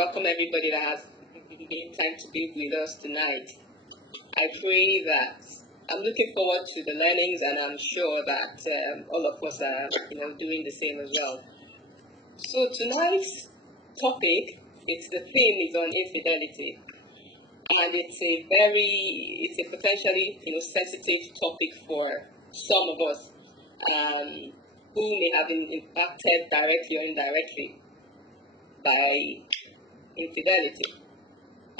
welcome everybody that has made time to be with us tonight. I pray that I'm looking forward to the learnings, and I'm sure that all of us are, doing the same as well. So tonight's topic, the theme is on infidelity, and it's a potentially sensitive topic for some of us who may have been impacted directly or indirectly by infidelity.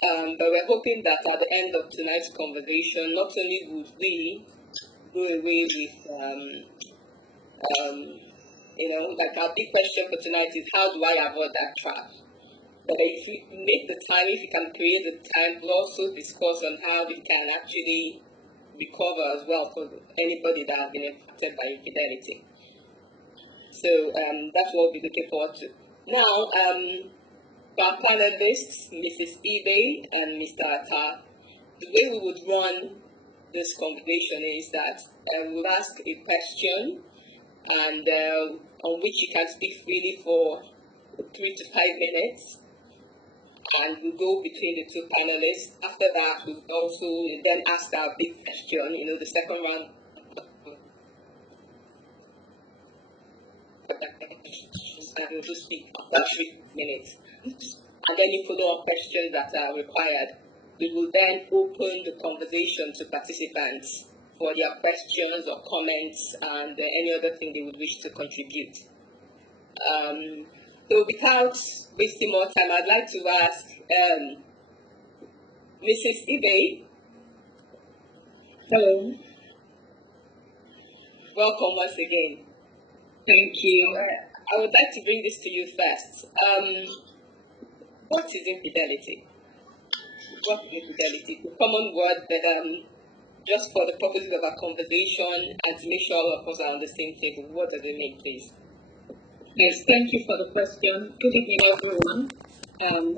But we're hoping that at the end of tonight's conversation, not only would we go away with, like our big question for tonight is, how do I avoid that trap? But if you make the time, if you can create the time, we'll also discuss on how we can actually recover as well for anybody that has been impacted by infidelity. So that's what we'll be looking forward to. Now, our panelists, Mrs. Ibe and Mr. Atta, the way we would run this conversation is that we'll ask a question, and on which you can speak freely for 3 to 5 minutes, and we'll go between the two panelists. After that, we'll also then ask our big question, the second round. And we'll just speak for 3 minutes. And any follow-up questions that are required, we will then open the conversation to participants for their questions or comments and any other thing they would wish to contribute. So without wasting more time, I'd like to ask Mrs. Ibe. Hello. Welcome once again. Thank you. I would like to bring this to you first. What is infidelity? What is infidelity? It's a common word, but just for the purposes of our conversation and to make sure all of us are on the same table, what does it mean, please? Yes, thank you for the question. Good evening, everyone.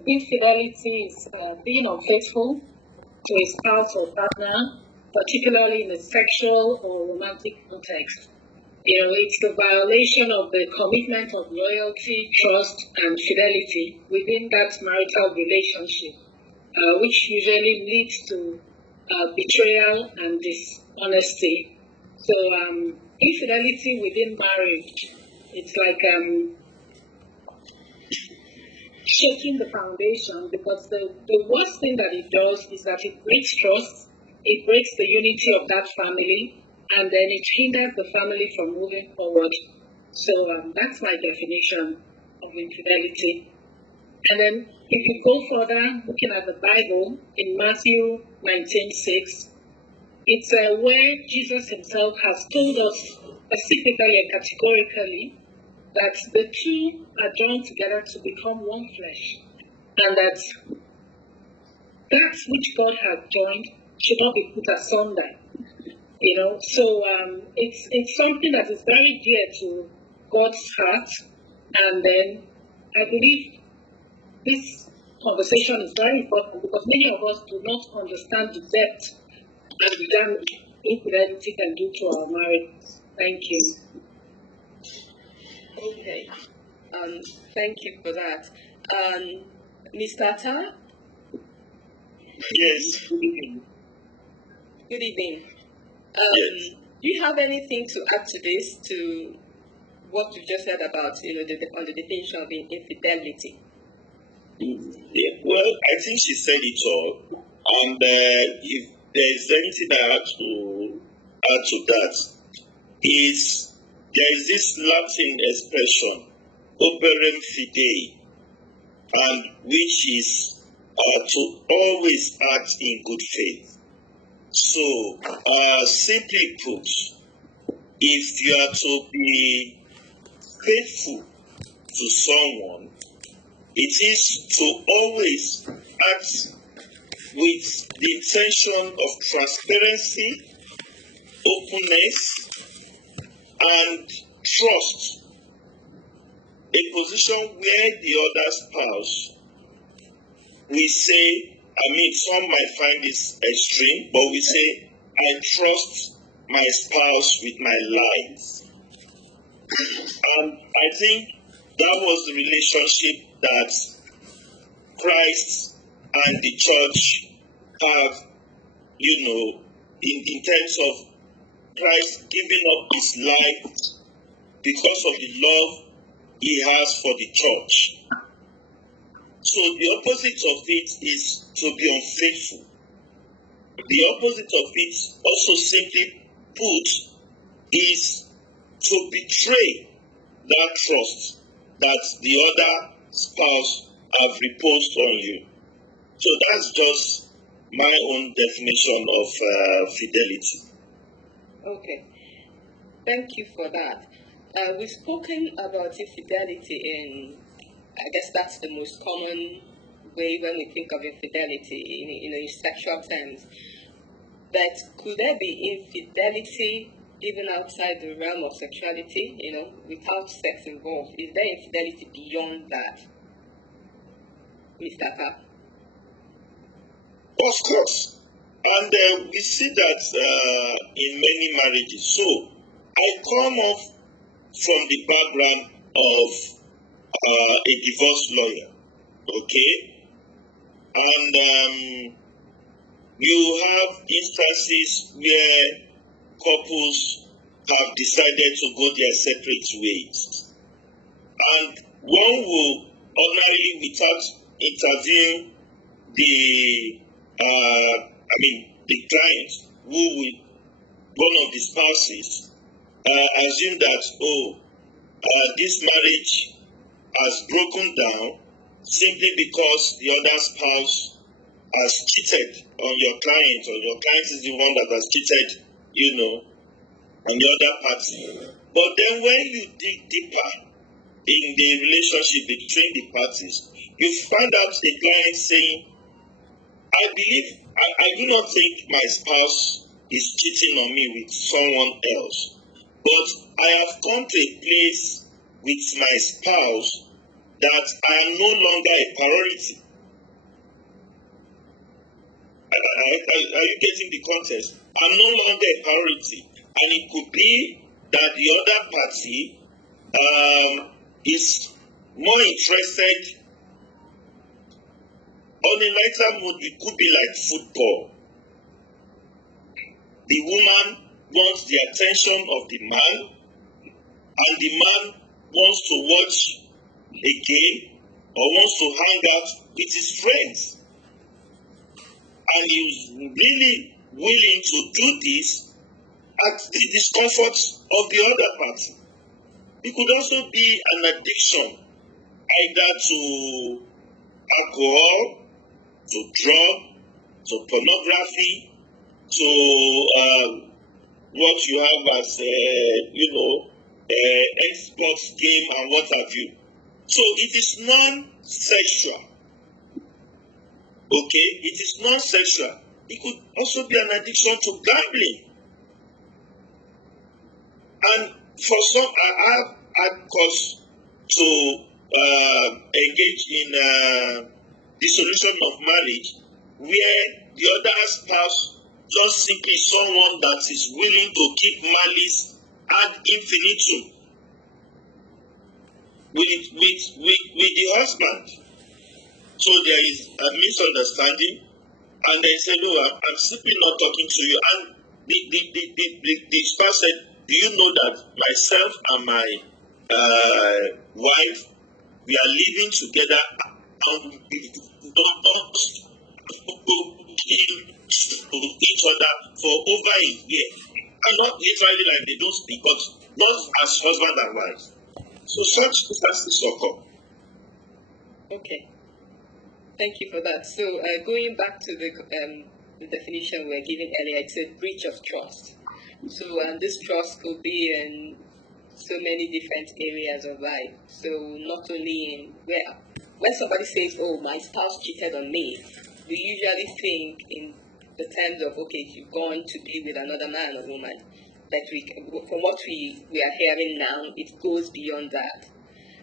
Infidelity is being unfaithful to a spouse or partner, particularly in a sexual or romantic context. It's the violation of the commitment of loyalty, trust, and fidelity within that marital relationship, which usually leads to betrayal and dishonesty. So infidelity within marriage, it's like shaking the foundation, because the worst thing that it does is that it breaks trust, it breaks the unity of that family, and then it hinders the family from moving forward. So that's my definition of infidelity. And then if you go further, looking at the Bible, in Matthew 19:6, it's where Jesus himself has told us specifically and categorically that the two are joined together to become one flesh, and that which God has joined should not be put asunder. So it's something that is very dear to God's heart, and then I believe this conversation is very important because many of us do not understand the depth and the damage infidelity can do to our marriages. Thank you. Okay. Thank you for that. Mr. Atta? Yes. Good evening. Good evening. Yes. Do you have anything to add to this, to what you just said about, on the definition of infidelity? Yeah, well, I think she said it all. And if there's anything I have to add to that, is there is this Latin expression, operem fidei, and which is to always act in good faith. So, simply put, if you are to be faithful to someone, it is to always act with the intention of transparency, openness, and trust. A position where the other spouse will say, some might find this extreme, but we say, I trust my spouse with my life. And I think that was the relationship that Christ and the church have, in terms of Christ giving up his life because of the love he has for the church. So the opposite of it is to be unfaithful. The opposite of it, also simply put, is to betray that trust that the other spouse have reposed on you. So that's just my own definition of fidelity. Okay, thank you for that. We've spoken about infidelity in, I guess that's the most common way when we think of infidelity in sexual terms. But could there be infidelity even outside the realm of sexuality, without sex involved? Is there infidelity beyond that, Mr. Kapp? Of course. And we see that in many marriages. So I come off from the background of a divorce lawyer, okay? And you have instances where couples have decided to go their separate ways. And one will ordinarily, without interviewing the client, who will, one of the spouses, assume that, this marriage has broken down simply because the other spouse has cheated on your client, or your client is the one that has cheated, on the other party. But then when you dig deeper in the relationship between the parties, you find out the client saying, I do not think my spouse is cheating on me with someone else, but I have come to a place with my spouse that I am no longer a priority. Are you getting the context? I'm no longer a priority. And it could be that the other party is more interested. On a lighter mood, it could be like football. The woman wants the attention of the man, and the man wants to watch a game or wants to hang out with his friends. And he's really willing to do this at the discomfort of the other party. It could also be an addiction, either to alcohol, to drug, to pornography, to what you have as Xbox game and what have you. So it is non-sexual. Okay, it is non-sexual. It could also be an addiction to gambling. And for some, I have had cause to engage in the solution of marriage, where the other spouse just simply someone that is willing to keep malice ad infinitum with the husband. So there is a misunderstanding, and they say, no, I'm simply not talking to you. And the spouse said, do you know that myself and my wife, we are living together, and we don't to each other for over a year. And not literally like they don't speak, but not as husband and wife. So such instances occur. Okay. Thank you for that. So going back to the definition we were given earlier, it's a breach of trust. So this trust could be in so many different areas of life. So not only in when somebody says, oh, my spouse cheated on me, we usually think in the terms of, okay, you've gone to be with another man or woman. But from what we are hearing now, it goes beyond that.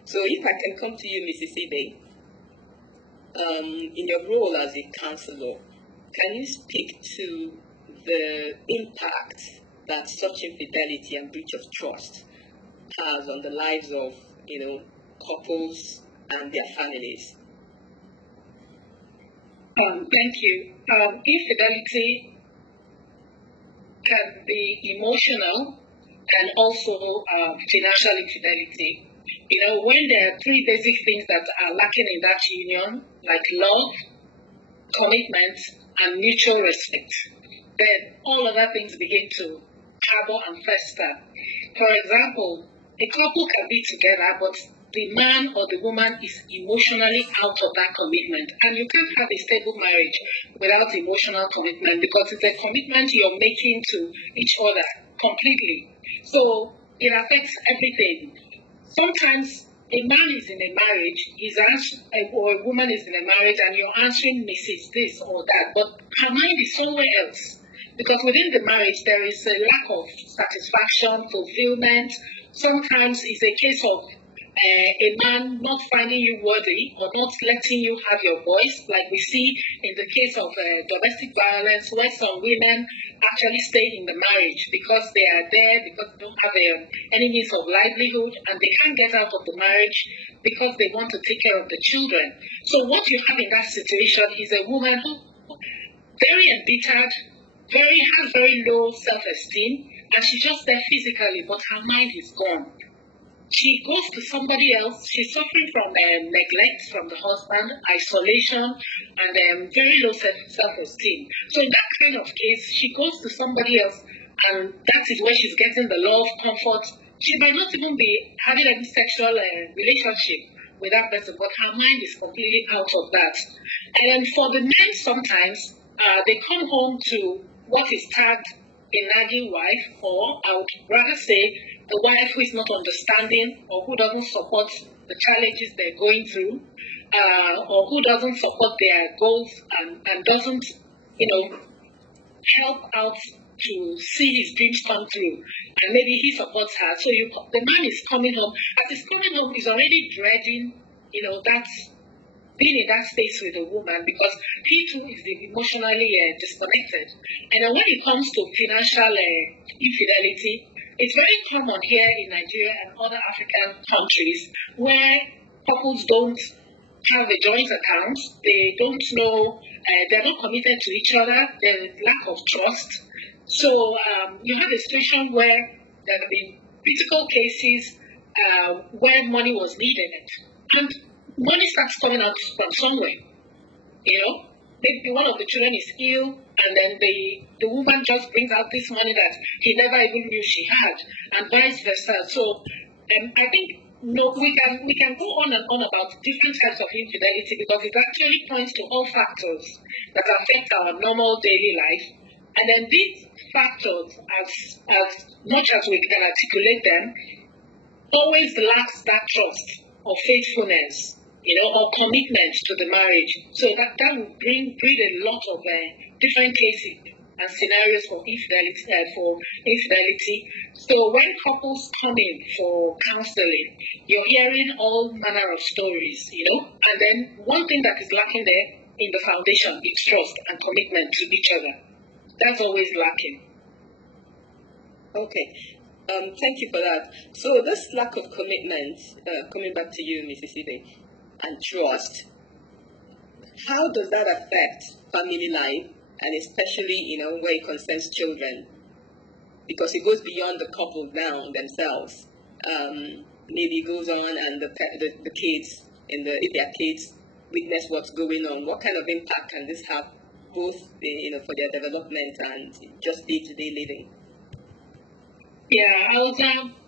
So if I can come to you, Mrs. Ibe, in your role as a counselor, can you speak to the impact that such infidelity and breach of trust has on the lives of, couples and their families? Thank you. Infidelity can be emotional and also financial infidelity. When there are three basic things that are lacking in that union, like love, commitment, and mutual respect, then all other things begin to harbor and fester. For example, a couple can be together, but the man or the woman is emotionally out of that commitment. And you can't have a stable marriage without emotional commitment, because it's a commitment you're making to each other completely. So it affects everything. Sometimes a man is in a marriage, or a woman is in a marriage, and you're answering Mrs. this or that, but her mind is somewhere else. Because within the marriage, there is a lack of satisfaction, fulfillment. Sometimes it's a case of a man not finding you worthy or not letting you have your voice, like we see in the case of domestic violence, where some women actually stay in the marriage because they are there, because they don't have any means of livelihood, and they can't get out of the marriage because they want to take care of the children. So what you have in that situation is a woman who very embittered, has very low self-esteem, and she's just there physically, but her mind is gone. She goes to somebody else. She's suffering from neglect from the husband, isolation, and very low self-esteem. So in that kind of case, she goes to somebody else, and that is where she's getting the love, comfort. She might not even be having any sexual relationship with that person, but her mind is completely out of that. And then for the men, sometimes they come home to what is tagged a nagging wife, or I would rather say the wife who is not understanding, or who doesn't support the challenges they're going through, or who doesn't support their goals and doesn't, help out to see his dreams come true. And maybe he supports her. So the man is coming home. As he's coming home, he's already dreading, that being in that space with a woman, because he too is emotionally disconnected. And then when it comes to financial infidelity, it's very common here in Nigeria and other African countries where couples don't have a joint account, they don't know, they're not committed to each other, there's lack of trust. So you have a situation where there have been critical cases where money was needed, and money starts coming out from somewhere. Maybe one of the children is ill, and then the woman just brings out this money that he never even knew she had, and vice versa. So I think we can go on and on about different types of infidelity, because it actually points to all factors that affect our normal daily life. And then these factors, as much as we can articulate them, always lacks that trust or faithfulness, or commitment to the marriage. So that will breed a lot of different cases and scenarios for infidelity. So when couples come in for counseling, you're hearing all manner of stories, and then one thing that is lacking there in the foundation is trust and commitment to each other. That's always lacking. Okay. Thank you for that. So this lack of commitment, coming back to you, Mrs. Ibe, and trust, how does that affect family life, and especially, where it concerns children? Because it goes beyond the couple now themselves. Maybe it goes on, and the kids, if their kids witness what's going on, what kind of impact can this have, both for their development and just day-to-day living? Yeah,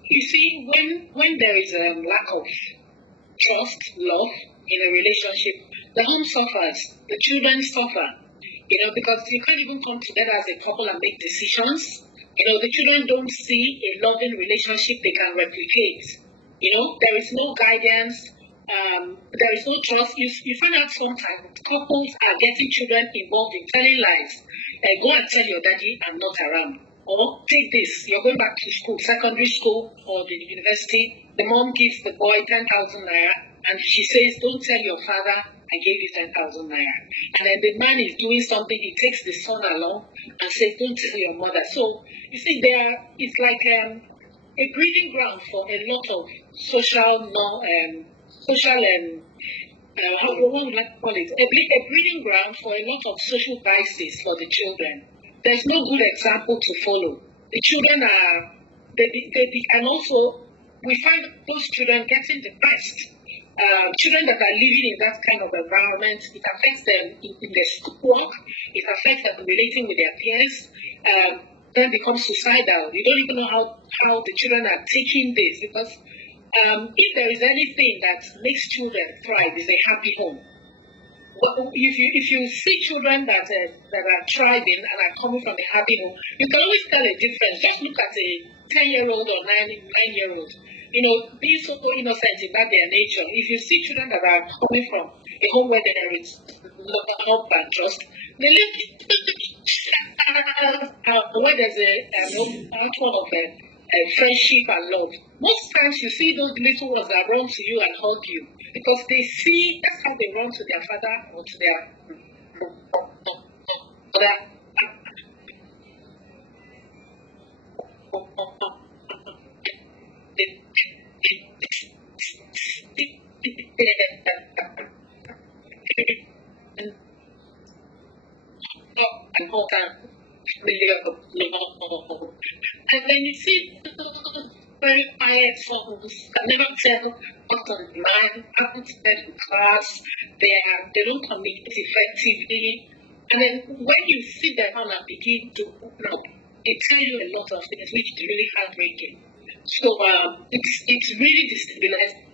you see, when there is a lack of trust, love in a relationship, the home suffers, the children suffer, because you can't even come together as a couple and make decisions. The children don't see a loving relationship they can replicate. There is no guidance, there is no trust. You find out sometimes couples are getting children involved in telling lies. Go and tell your daddy I'm not around. Or take this, you're going back to school, secondary school or the university. The mom gives the boy 10,000 naira, and she says, don't tell your father I gave you 10,000 naira. And then the man is doing something, he takes the son along and says, don't tell your mother. So you see, it's like a breeding ground for a lot of social what would I call it? A breeding ground for a lot of social vices for the children. There's no good example to follow. The children are, and also we find those children getting depressed. Children that are living in that kind of environment, it affects them in their schoolwork, it affects them relating with their peers, then become suicidal. You don't even know how the children are taking this, because if there is anything that makes children thrive, is a happy home. If you see children that are thriving and are coming from a happy home, you can always tell a difference. Just look at a 10-year-old or 9-year-old. Being so innocent in that their nature. If you see children that are coming from a home where there is love and trust, they live where there's a outward of friendship and love. Most times you see those little ones that run to you and hug you because they see that's how they run to their father or to their mother. And then you see very quiet songs that never tell what's on the mind, haven't spent in class, they don't communicate effectively. And then when you sit down and begin to open up, they tell you a lot of things which is really heartbreaking. So it's really destabilizing.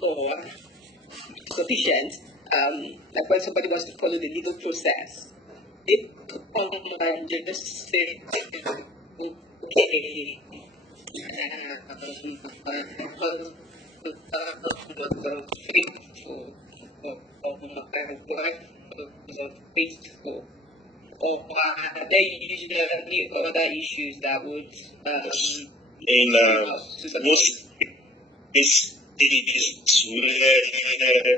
Law sufficient, like when somebody wants to follow the legal process, they come and just say, okay, faithful, or are there usually other issues that would in most cases where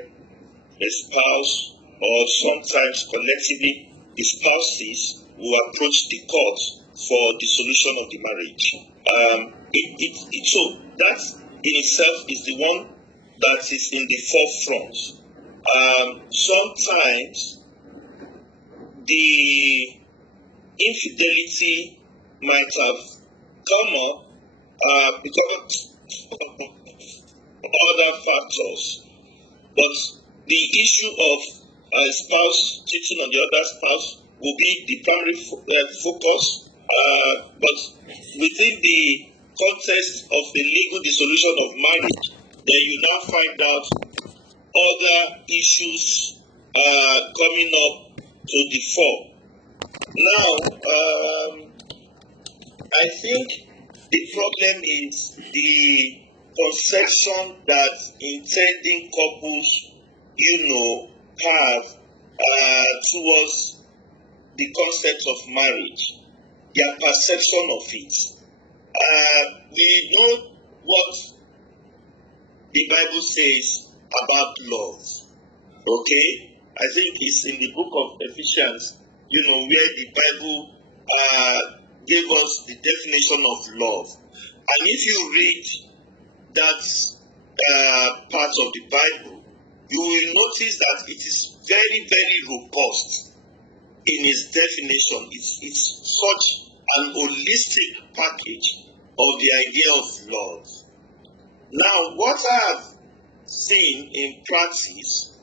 a spouse or sometimes collectively the spouses will approach the court for dissolution of the marriage. So that in itself is the one that is in the forefront. Sometimes the infidelity might have come up because of other factors, but the issue of a spouse cheating on the other spouse will be the primary focus, but within the context of the legal dissolution of marriage, then you now find out other issues coming up to the fore. Now, I think the problem is the conception that intending couples, have towards the concept of marriage, their perception of it. We know what the Bible says about love. Okay? I think it's in the book of Ephesians, where the Bible gave us the definition of love. And if you read that part of the Bible, you will notice that it is very, very robust in its definition. It's such an holistic package of the idea of love. Now, what I have seen in practice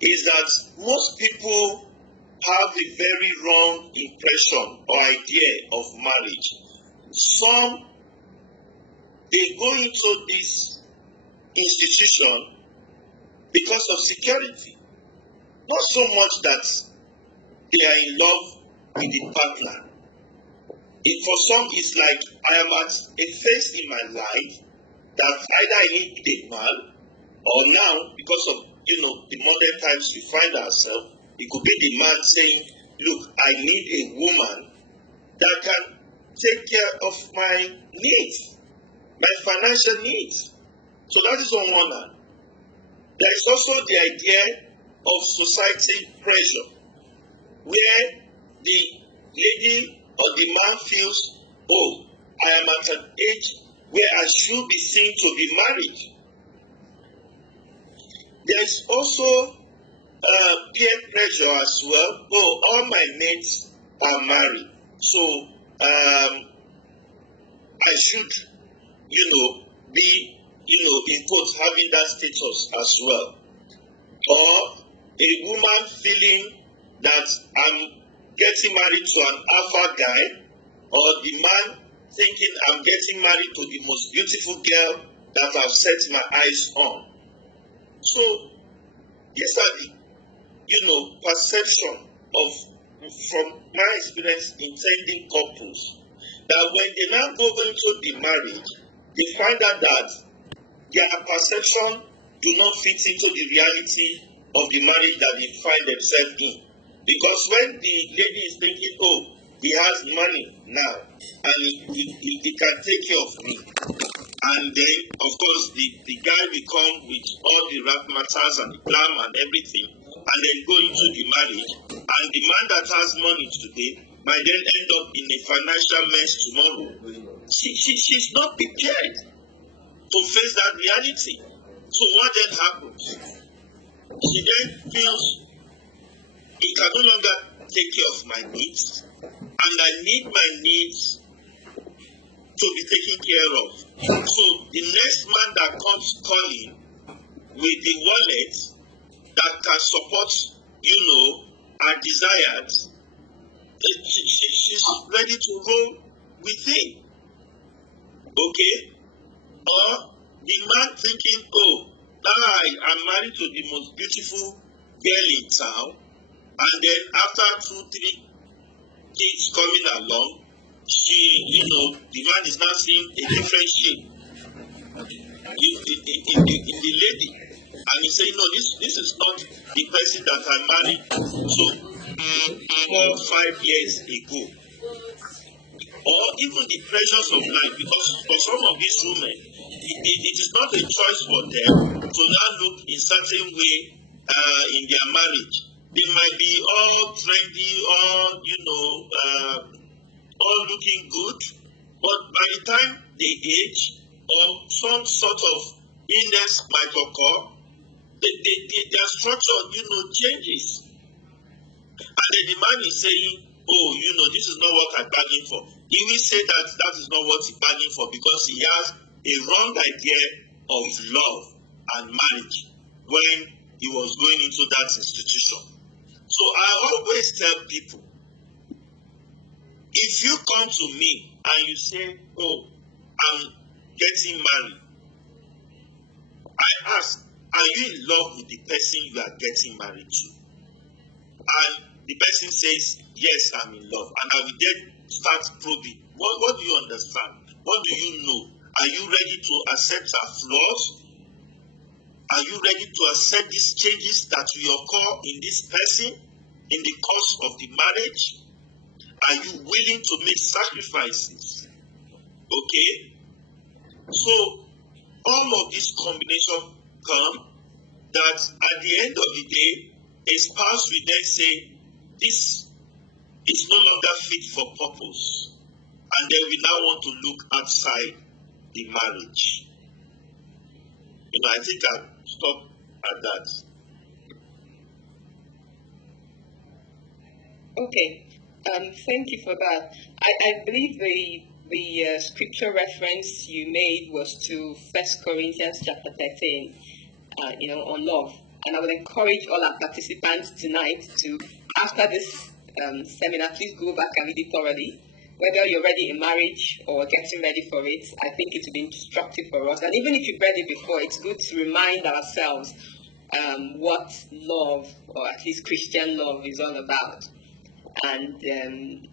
is that most people have a very wrong impression or idea of marriage. Some, they go into this institution because of security, not so much that they are in love with the partner. For some, it's like I am at a phase in my life that either I need a man, or now, because of the modern times we find ourselves, it could be the man saying, look, I need a woman that can take care of my needs, my financial needs. So that is on one hand. There is also the idea of society pressure, where the lady or the man feels, oh, I am at an age where I should be seen to be married. There is also peer pressure as well. Oh, all my mates are married, so I should, be, in quotes, having that status as well. Or a woman feeling that I'm getting married to an alpha guy, or the man thinking I'm getting married to the most beautiful girl that I've set my eyes on. So these are the perception from my experience in tending couples, that when they now go into the marriage, they find out that their perception do not fit into the reality of the marriage that they find themselves in. Because when the lady is thinking, oh, he has money now, and he can take care of me, and then, of course, the guy will come with all the matters and the plan and everything, and then go into the marriage, and the man that has money today might then end up in a financial mess tomorrow. She's not prepared to face that reality. So what then happens? She then feels he can no longer take care of my needs, and I need my needs to be taken care of. So the next man that comes calling with the wallet that can support, her desires, she's ready to roll with him. Okay? Or the man thinking, oh, now I'm married to the most beautiful girl in town, and then after 2-3 kids coming along, the man is now seeing a different shape in the lady, and he saying, no, this is not the person that I married so 4-5 years ago. Or even the pressures of life, because for some of these women, it is not a choice for them to now look in certain way in their marriage. They might be all trendy, all looking good, but by the time they age or some sort of illness might occur, their structure, changes. And then the man is saying, oh, this is not what I bargained for. He will say that is not what he bargained for, because he has a wrong idea of love and marriage when he was going into that institution. So I always tell people, if you come to me and you say, oh, I'm getting married, I ask, are you in love with the person you are getting married to? And the person says, yes, I'm in love. And I will then start probing. What do you understand? What do you know? Are you ready to accept our flaws? Are you ready to accept these changes that will occur in this person in the course of the marriage? Are you willing to make sacrifices? Okay? So, all of this combination come that at the end of the day, a spouse will then say, this is no longer fit for purpose. And then we now want to look outside the marriage. I think I'll stop at that. Okay. Thank you for that. I believe the scripture reference you made was to 1 Corinthians chapter 13, on love. And I would encourage all our participants tonight to, after this seminar, please go back and read it thoroughly. Whether you're already in marriage or getting ready for it, I think it will be instructive for us. And even if you've read it before, it's good to remind ourselves what love, or at least Christian love, is all about. And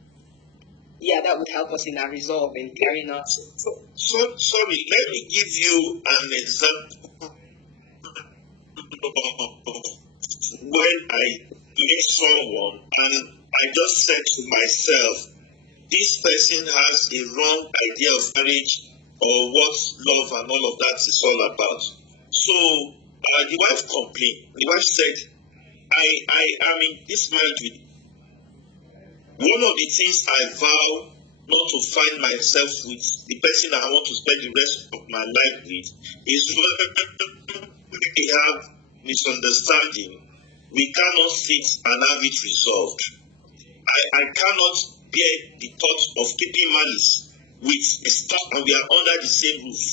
yeah, that would help us in our resolve in carrying out. Sorry, let me give you an example when I met someone and I just said to myself, this person has a wrong idea of marriage or what love and all of that is all about. So the wife complained. The wife said, I am in this marriage with one of the things I vow not to find myself with the person I want to spend the rest of my life with is when we have misunderstanding, we cannot sit and have it resolved. I cannot bear the thought of keeping malice with a staff and we are under the same roof.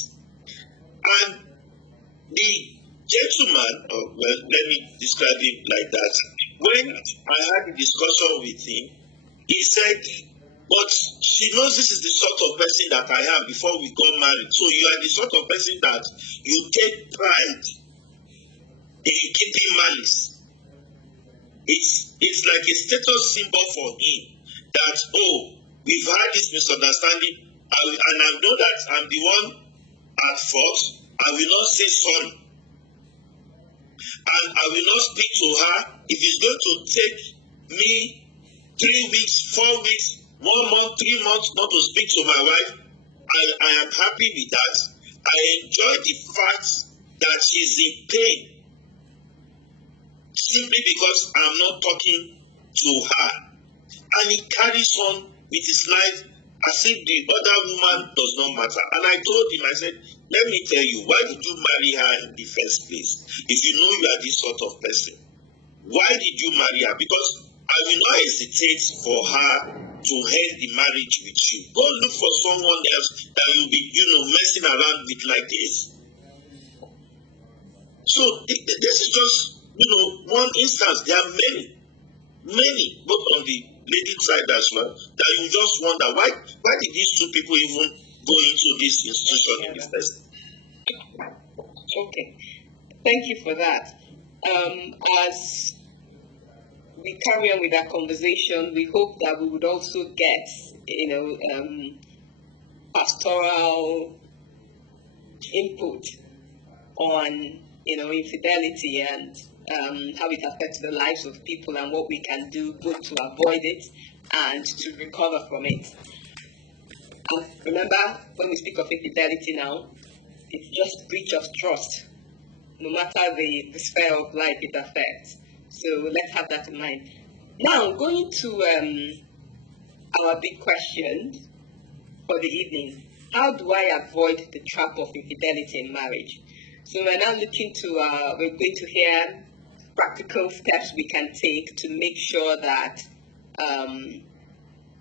And the gentleman, well, let me describe him like that. When I had a discussion with him, he said, but she knows this is the sort of person that I am before we got married. So you are the sort of person that you take pride in keeping malice. It's like a status symbol for him that, oh, we've had this misunderstanding and I know that I'm the one at fault. I will not say sorry. And I will not speak to her if it's going to take me 3 weeks, 4 weeks, 1 month, 3 months not to speak to my wife. I am happy with that. I enjoy the fact that she's in pain simply because I'm not talking to her. And he carries on with his life as if the other woman does not matter. And I told him, I said, let me tell you, why did you marry her in the first place? If you know you are this sort of person, why did you marry her? Because I will not hesitate for her to end the marriage with you. Go look for someone else that you'll be, messing around with like this. So this is just, one instance. There are many, both on the lady side as well, that you just wonder why did these two people even go into this institution in the first? Okay, thank you for that. As we carry on with our conversation, we hope that we would also get, pastoral input on, infidelity and how it affects the lives of people and what we can do both to avoid it and to recover from it. And remember, when we speak of infidelity now, it's just breach of trust, no matter the sphere of life it affects. So let's have that in mind. Now, going to our big question for the evening: how do I avoid the trap of infidelity in marriage? So we're now looking to, we're going to hear practical steps we can take to make sure that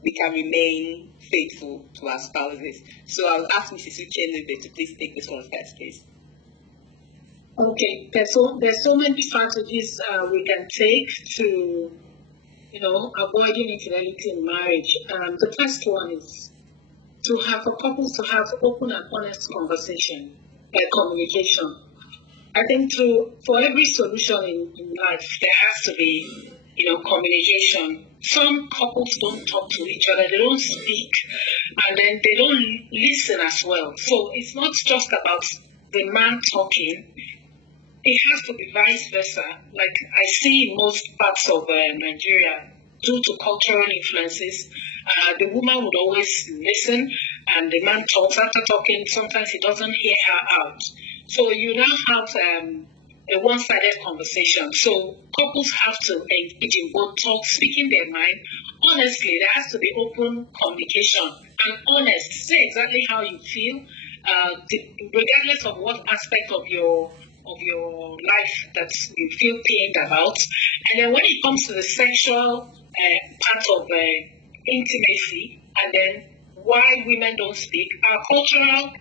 we can remain faithful to our spouses. So I'll ask Mrs. Uchenna Ibe to please take this one first, please. Okay, there's so many strategies we can take to, avoiding infidelity in marriage. The first one is for couples to have open and honest conversation, communication. I think for every solution in life, there has to be, communication. Some couples don't talk to each other, they don't speak, and then they don't listen as well. So it's not just about the man talking. It has to be vice versa. Like I see in most parts of Nigeria, due to cultural influences, the woman would always listen and the man talks. After talking, sometimes he doesn't hear her out. So you now have a one-sided conversation. So couples have to engage in both talk, speaking their mind. Honestly, there has to be open communication and honest. Say exactly how you feel, regardless of what aspect of your life that you feel pained about. And then when it comes to the sexual part of intimacy, and then why women don't speak, our cultural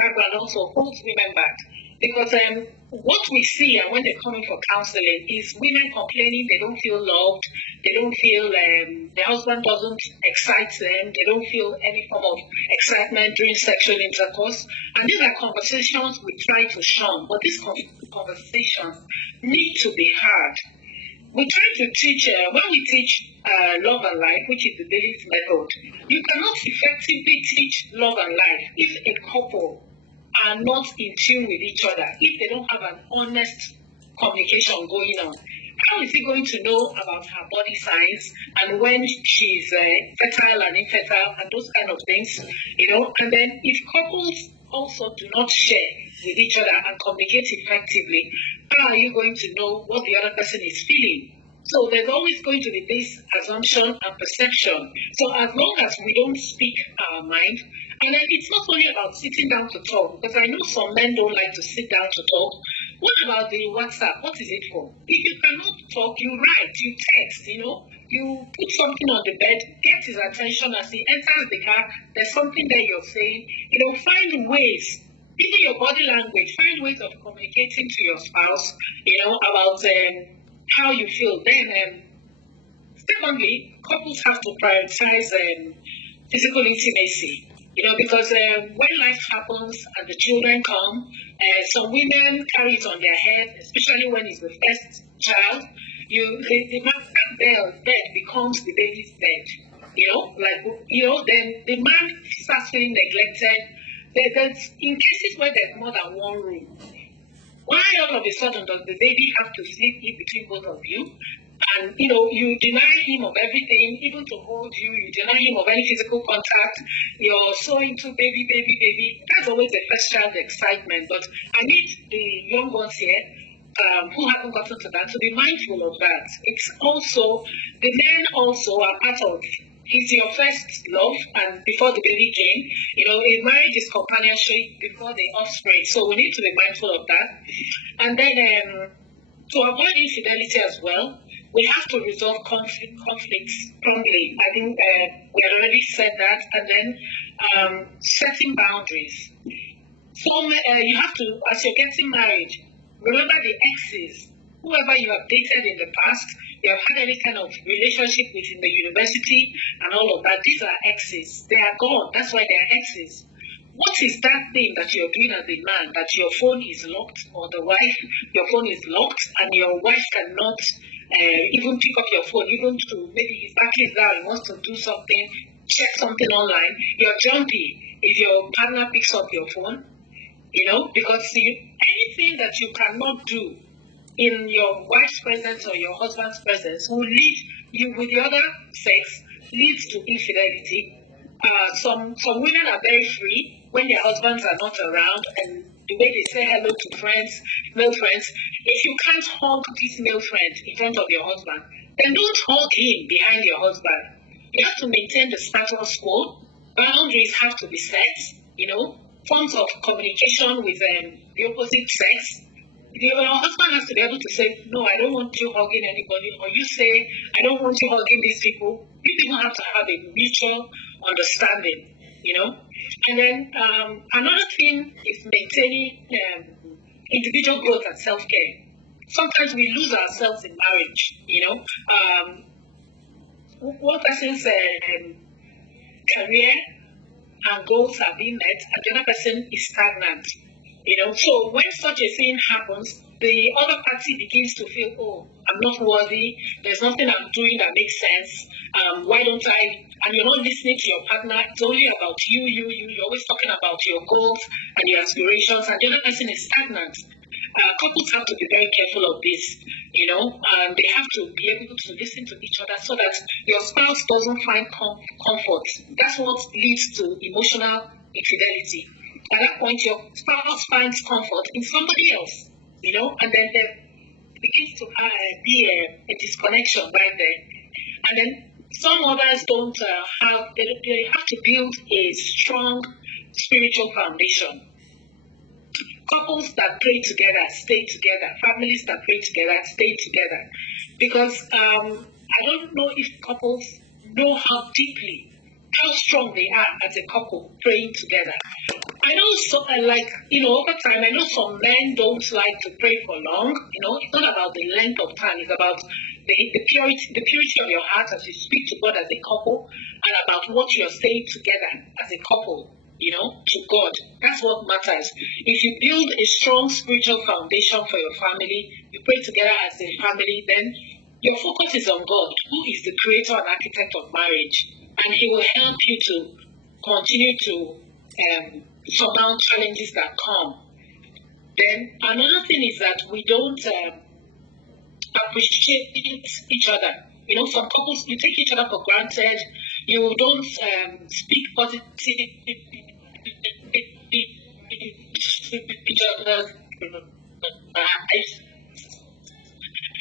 background also holds women back. Because what we see and when they come in for counseling is women complaining they don't feel loved, they don't feel their husband doesn't excite them, they don't feel any form of excitement during sexual intercourse. And these are conversations we try to shun, but these conversations need to be had. we try to teach, when we teach love and life, which is the Billings Method, you cannot effectively teach love and life if a couple are not in tune with each other, if they don't have an honest communication going on. How is he going to know about her body size and when she's fertile and infertile and those kind of things, And then if couples also do not share with each other and communicate effectively, how are you going to know what the other person is feeling? So there's always going to be this assumption and perception. So as long as we don't speak our mind, and then it's not only about sitting down to talk, because I know some men don't like to sit down to talk. What about the WhatsApp? What is it for? If you cannot talk, you write, you text, you put something on the bed, get his attention as he enters the car, there's something that you're saying, find ways. Even your body language, find ways of communicating to your spouse, about how you feel. Then, secondly, couples have to prioritize physical intimacy, because when life happens and the children come, some women carry it on their head, especially when it's the first child. The master bed becomes the baby's bed, then the man starts feeling neglected. There's, in cases where there's more than one room, why all of a sudden does the baby have to sleep in between both of you? And, you deny him of everything, even to hold you, you deny him of any physical contact. You're so into baby. That's always the first child's excitement. But I need the young ones here who haven't gotten to that to be mindful of that. It's also, the men also are part of, it's your first love, and before the baby came, a marriage is companionship before the offspring. So we need to be mindful of that. And then to avoid infidelity as well, we have to resolve conflicts promptly. I think we had already said that. And then setting boundaries. You have to, as you're getting married, remember the exes. Whoever you have dated in the past, you have had any kind of relationship with in the university and all of that, these are exes. They are gone. That's why they are exes. What is that thing that you're doing as a man, that your phone is locked, or the wife, your phone is locked, and your wife cannot even pick up your phone, even to maybe he's actually there, he wants to do something, check something online, you're jumpy if your partner picks up your phone, because anything that you cannot do in your wife's presence or your husband's presence will lead you with the other sex, leads to infidelity. Some women are very free when their husbands are not around, and the way they say hello to friends, male friends. If you can't hug this male friend in front of your husband, then don't hug him behind your husband. You have to maintain the status quo. Boundaries have to be set, forms of communication with the opposite sex. Your husband has to be able to say, no, I don't want you hugging anybody, or you say, I don't want you hugging these people. You people have to have a mutual understanding, And then another thing is maintaining individual growth and self-care. Sometimes we lose ourselves in marriage, One person's career and goals are being met, and the other person is stagnant. So when such a thing happens, the other party begins to feel, oh, I'm not worthy, there's nothing I'm doing that makes sense, why don't I, and you're not listening to your partner, it's only about you're always talking about your goals and your aspirations, and the other person is stagnant. Couples have to be very careful of this, they have to be able to listen to each other so that your spouse doesn't find comfort. That's what leads to emotional infidelity. At that point, your spouse finds comfort in somebody else, and then there begins to be a disconnection right there. And then some others don't they have to build a strong spiritual foundation. Couples that pray together stay together. Families that pray together stay together. Because I don't know if couples know how strong they are as a couple praying together. I know over time, I know some men don't like to pray for long. It's not about the length of time. It's about the purity of your heart as you speak to God as a couple, and about what you're saying together as a couple, to God. That's what matters. If you build a strong spiritual foundation for your family, you pray together as a family, then Your focus is on God, who is the creator and architect of marriage, and He will help you to continue to surmount challenges that come. Then another thing is that we don't appreciate each other. You know, some couples, you take each other for granted. You don't speak positive each other's lives.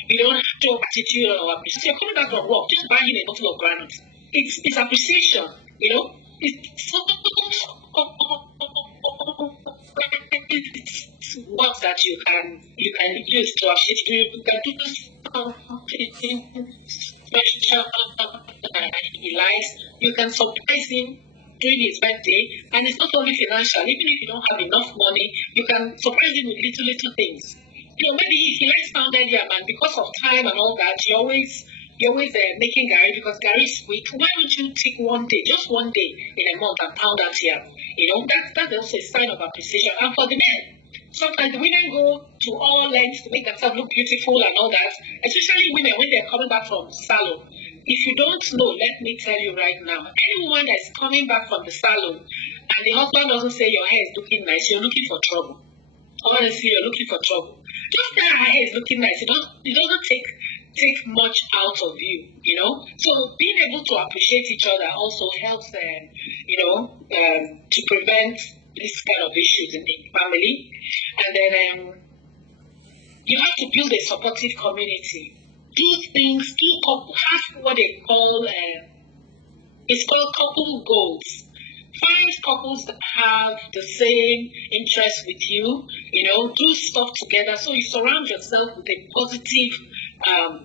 You don't show attitude or appreciation. You're coming back from work, just buying a bottle of granite. It's appreciation, you know. It's words that you can use to appreciate. You can do something special that he likes. You can surprise him during his birthday, and it's not only financial. Even if you don't have enough money, you can surprise him with little things. You know, maybe if he likes pounded yam, and because of time and all that, you're always making Gary because Gary is quick. Why don't you take one day, just one day in a month, and pound that yam? You know, that's also a sign of appreciation. And for the men, sometimes the women go to all lengths to make themselves look beautiful and all that, especially women when they're coming back from salon. If you don't know, let me tell you right now, any woman that's coming back from the salon and the husband doesn't say your hair is looking nice, you're looking for trouble. Honestly, you're looking for trouble. Just that her hair is looking nice. It doesn't take much out of you, you know. So being able to appreciate each other also helps to prevent this kind of issues in the family. And then you have to build a supportive community. Have what they call it's called couple goals. Find couples that have the same interests with you, you know, do stuff together. So you surround yourself with a positive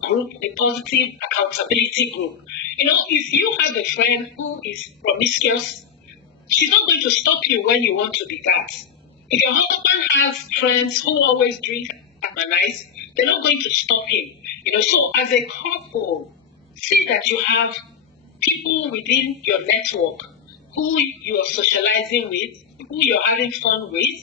group, a positive accountability group. You know, if you have a friend who is promiscuous, she's not going to stop you when you want to be that. If your husband has friends who always drink and are nice, they're not going to stop him. You know, so as a couple, see that you have people within your network who you are socializing with, who you're having fun with,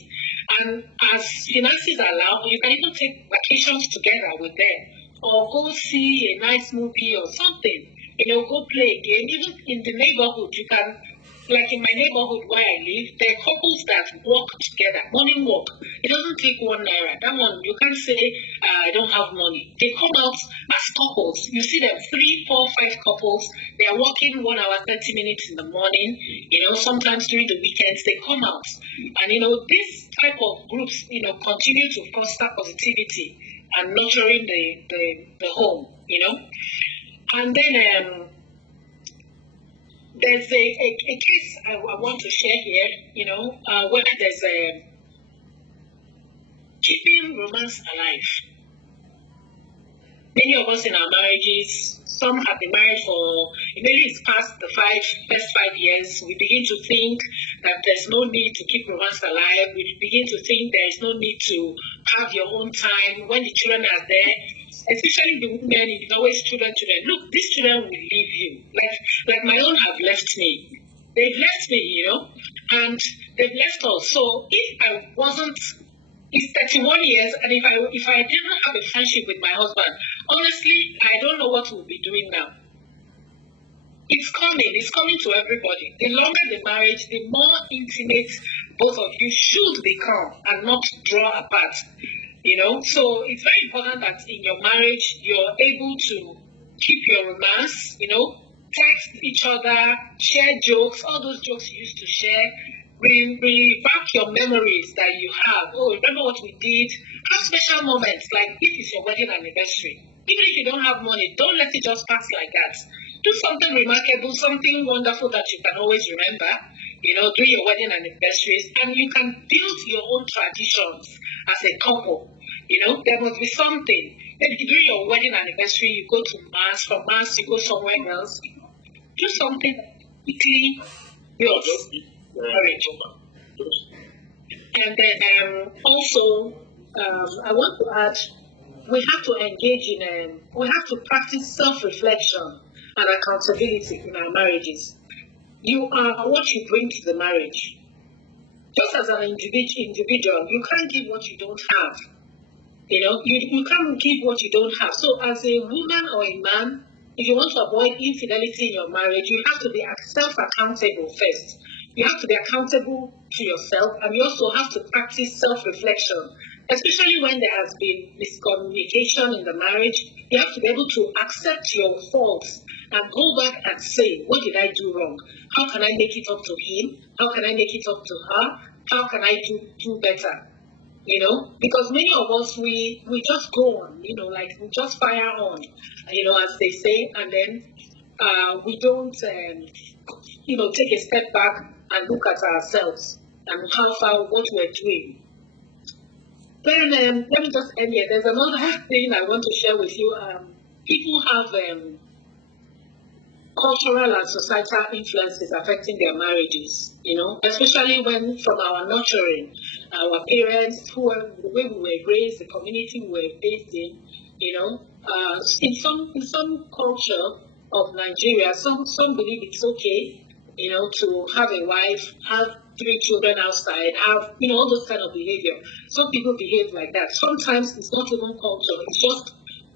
and as finances allow, you can even take vacations together with them, or go see a nice movie or something. You know, go play a game. Even in the neighborhood, you can, like in my neighborhood where I live, there are couples that walk together, morning walk. It doesn't take 1 naira. That one, you can't say, I don't have money. They come out as couples. You see them, 3, 4, 5 couples. They are walking 1 hour, 30 minutes in the morning. You know, sometimes during the weekends, they come out. And, you know, this type of groups, you know, continue to foster positivity and nurturing the home, you know. And then there's a case I want to share here, you know, where there's keeping romance alive. Many of us in our marriages, some have been married for, maybe it's past the first 5 years, we begin to think that there's no need to keep romance alive. We begin to think there's no need to have your own time when the children are there. Especially the women, it's always children. Look, these children will leave you. Like my own have left me. They've left me, you know, and they've left us. So if I wasn't, it's 31 years, and if I didn't have a friendship with my husband, honestly, I don't know what we'll be doing now. It's coming to everybody. The longer the marriage, the more intimate both of you should become and not draw apart. You know, so it's very important that in your marriage, you're able to keep your romance, you know, text each other, share jokes, all those jokes you used to share, bring back your memories that you have. Oh, remember what we did? Have special moments, like if it's your wedding anniversary. Even if you don't have money, don't let it just pass like that. Do something remarkable, something wonderful that you can always remember, you know, during your wedding anniversaries, and you can build your own traditions as a couple. You know, there must be something. Maybe during your wedding anniversary, you go to Mass. From Mass, you go somewhere else. Do something quickly. Yours. And then also, I want to add, we have to engage we have to practice self-reflection and accountability in our marriages. You are what you bring to the marriage. Just as an individual, you can't give what you don't have. You can't give what you don't have. So as a woman or a man, if you want to avoid infidelity in your marriage, you have to be self-accountable first. You have to be accountable to yourself, and you also have to practice self-reflection, especially when there has been miscommunication in the marriage. You have to be able to accept your faults and go back and say, what did I do wrong? How can I make it up to him? How can I make it up to her? How can I do better? Because many of us, we just go on, we just fire on, as they say, and then we don't, take a step back and look at ourselves and how far, what we're doing. Then let me just end here. There's another thing I want to share with you. People have cultural and societal influences affecting their marriages, especially when from our nurturing, our parents, the way we were raised, the community we were based in, in some culture of Nigeria, some believe it's okay, to have a wife, have 3 children outside, have, all those kind of behavior. Some people behave like that. Sometimes it's not even culture, it's just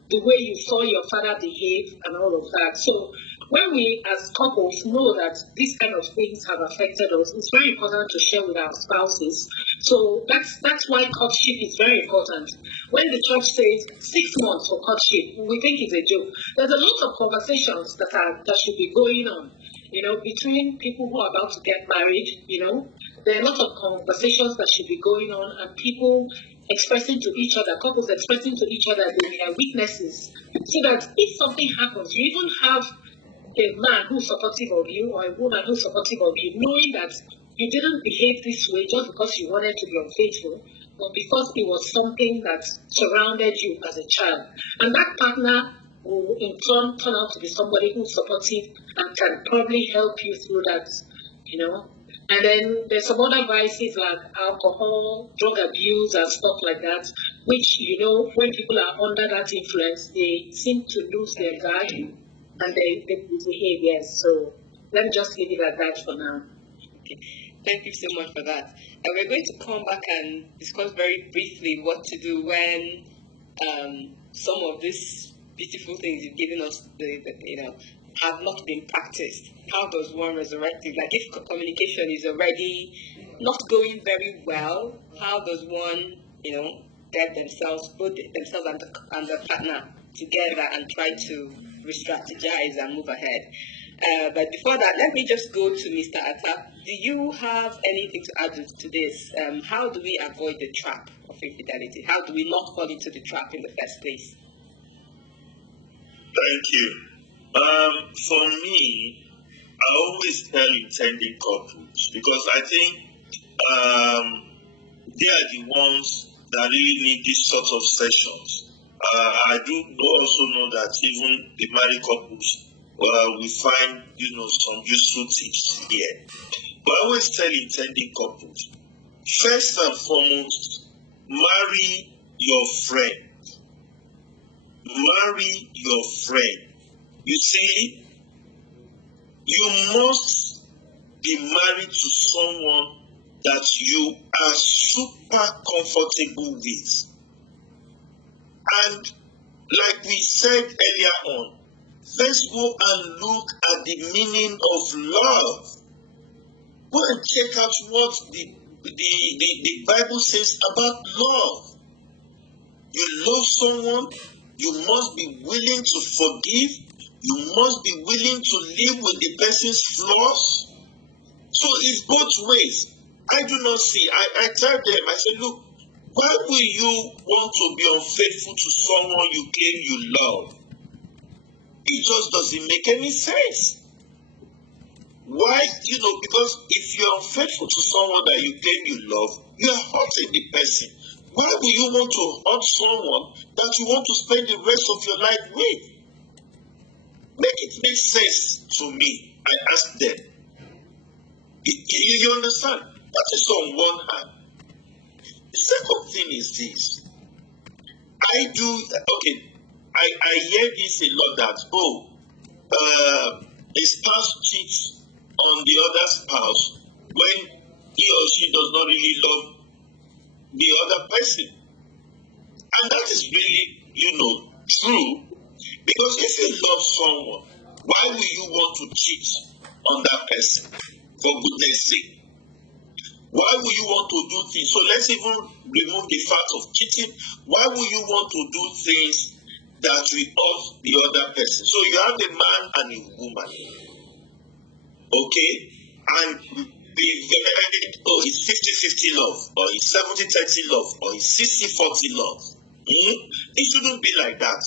the way you saw your father behave and all of that. So when we as couples know that these kind of things have affected us, it's very important to share with our spouses. So that's why courtship is very important. When the church says 6 months for courtship, we think it's a joke. There's a lot of conversations that should be going on, between people who are about to get married. There are a lot of conversations that should be going on, and people expressing to each other, couples expressing to each other their weaknesses, so that if something happens, you even have a man who's supportive of you or a woman who's supportive of you, knowing that you didn't behave this way just because you wanted to be unfaithful, but because it was something that surrounded you as a child. And that partner will in turn out to be somebody who's supportive and can probably help you through that, And then there's some other vices like alcohol, drug abuse, and stuff like that, which, when people are under that influence, they seem to lose their guard and they behave, yes. So let me just leave it at that for now. Okay. Thank you so much for that. And we're going to come back and discuss very briefly what to do when some of these beautiful things you've given us, have not been practiced. How does one resurrect it? Like if communication is already not going very well, how does one, get both themselves and the partner together and try to re-strategize and move ahead? But before that, let me just go to Mr. Atta. Do you have anything to add to this? How do we avoid the trap of infidelity? How do we not fall into the trap in the first place? Thank you. For me, I always tell intending couples, because I think they are the ones that really need these sorts of sessions. I do also know that even the married couples, we find, some useful tips here. But I always tell intending couples, first and foremost, marry your friend. Marry your friend. You see, you must be married to someone that you are super comfortable with. And like we said earlier on, let's go and look at the meaning of love. Go and check out what the Bible says about love. You love someone, you must be willing to forgive. You must be willing to live with the person's flaws. So it's both ways. I do not see. I tell them, I say, look, why will you want to be unfaithful to someone you claim you love? It just doesn't make any sense. Why? Because if you're unfaithful to someone that you claim you love, you are hurting the person. Why will you want to hurt someone that you want to spend the rest of your life with? Make it make sense to me. I ask them. You understand? That is on one hand. The second thing is this. I hear this a lot that, a spouse cheats on the other spouse when he or she does not really love the other person. And that is really, true. Because if you love someone, why will you want to cheat on that person? For goodness sake. Why will you want to do things? So let's even remove the fact of cheating. Why will you want to do things that will hurt the other person? So you have a man and a woman. Okay? And it's 50-50 love, or it's 70-30 love, or it's 60-40 love. It shouldn't be like that.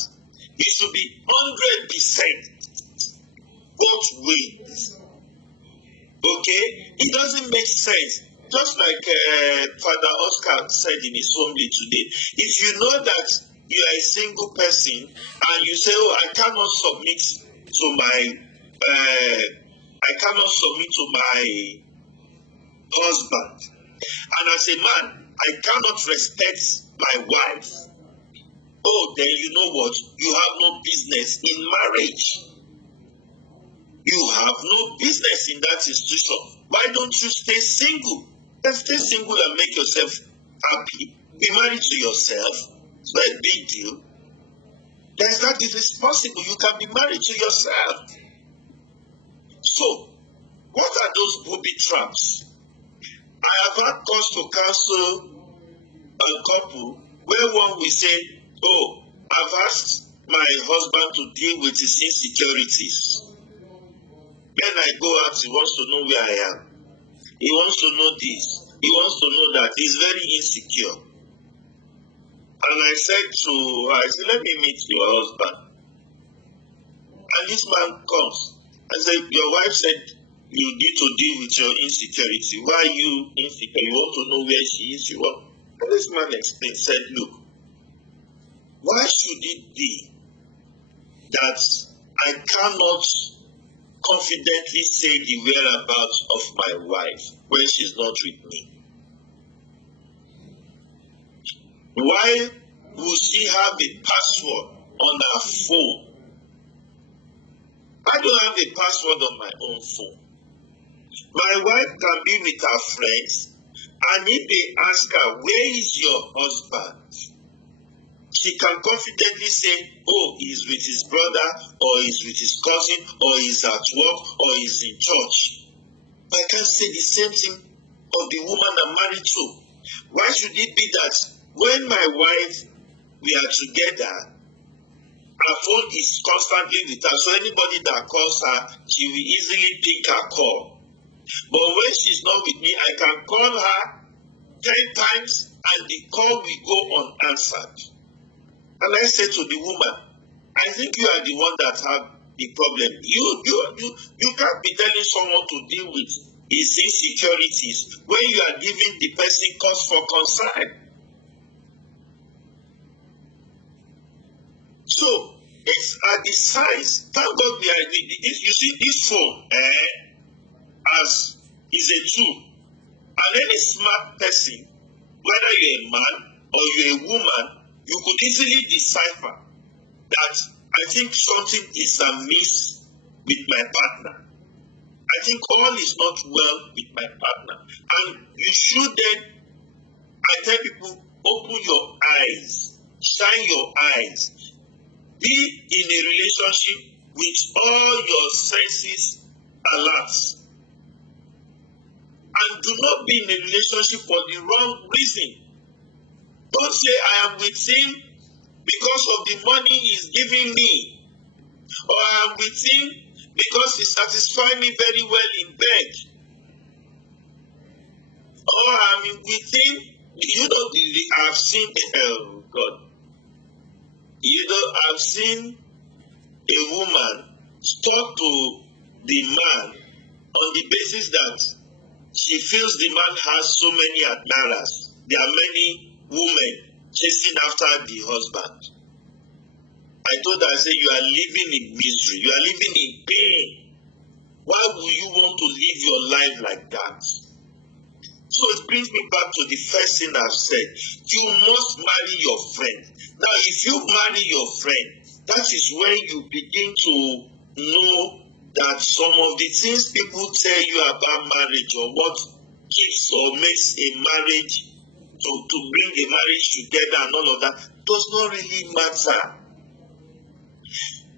It should be 100% both ways. Okay? It doesn't make sense. Just like Father Oscar said in his homily today, if you know that you are a single person and you say, "Oh, I cannot submit to my husband," and as a man, I cannot respect my wife. Oh, then you know what? You have no business in marriage. You have no business in that institution. Why don't you stay single? Then stay single and make yourself happy. Be married to yourself. It's not a big deal. There's that if it's possible, you can be married to yourself. So, what are those booby traps? I have had cause to counsel a couple where one will say, "Oh, I've asked my husband to deal with his insecurities. Then I go out, he wants to know where I am. He wants to know this. He wants to know that. He's very insecure." And I said, "Let me meet your husband." And this man comes. I said, "Your wife said you need to deal with your insecurity. Why are you insecure? You want to know where she is. And this man explained, said, "Look, why should it be that I cannot confidently say the whereabouts of my wife when she's not with me? Why will she have a password on her phone? I don't have a password on my own phone. My wife can be with her friends, and if they ask her, 'Where is your husband?' she can confidently say, 'Oh, he's with his brother, or he's with his cousin, or he's at work, or he's in church.' I can't say the same thing of the woman I'm married to. Why should it be that when my wife, we are together, her phone is constantly with her, so anybody that calls her, she will easily pick her call. But when she's not with me, I can call her 10 times and the call will go unanswered." And I said to the woman, "I think you are the one that have the problem. You can't be telling someone to deal with his insecurities when you are giving the person cause for concern." So it's at the size. Thank God we are. You see, this phone as is a tool, and any smart person, whether you're a man or you're a woman, you could easily decipher that I think something is amiss with my partner. I think all is not well with my partner, and you should then. I tell people, open your eyes, shine your eyes. Be in a relationship with all your senses alert. And do not be in a relationship for the wrong reason. Don't say, "I am with him because of the money he's giving me," or "I am with him because he satisfies me very well in bed," or "I am with him." I've seen, I've seen a woman talk to the man on the basis that she feels the man has so many admirers. There are many women chasing after the husband. I told her, I said, "You are living in misery. You are living in pain. Why would you want to live your life like that?" So it brings me back to the first thing I've said. You must marry your friend. Now, if you marry your friend, that is when you begin to know that some of the things people tell you about marriage, or what keeps or makes a marriage to bring a marriage together and all of that does not really matter.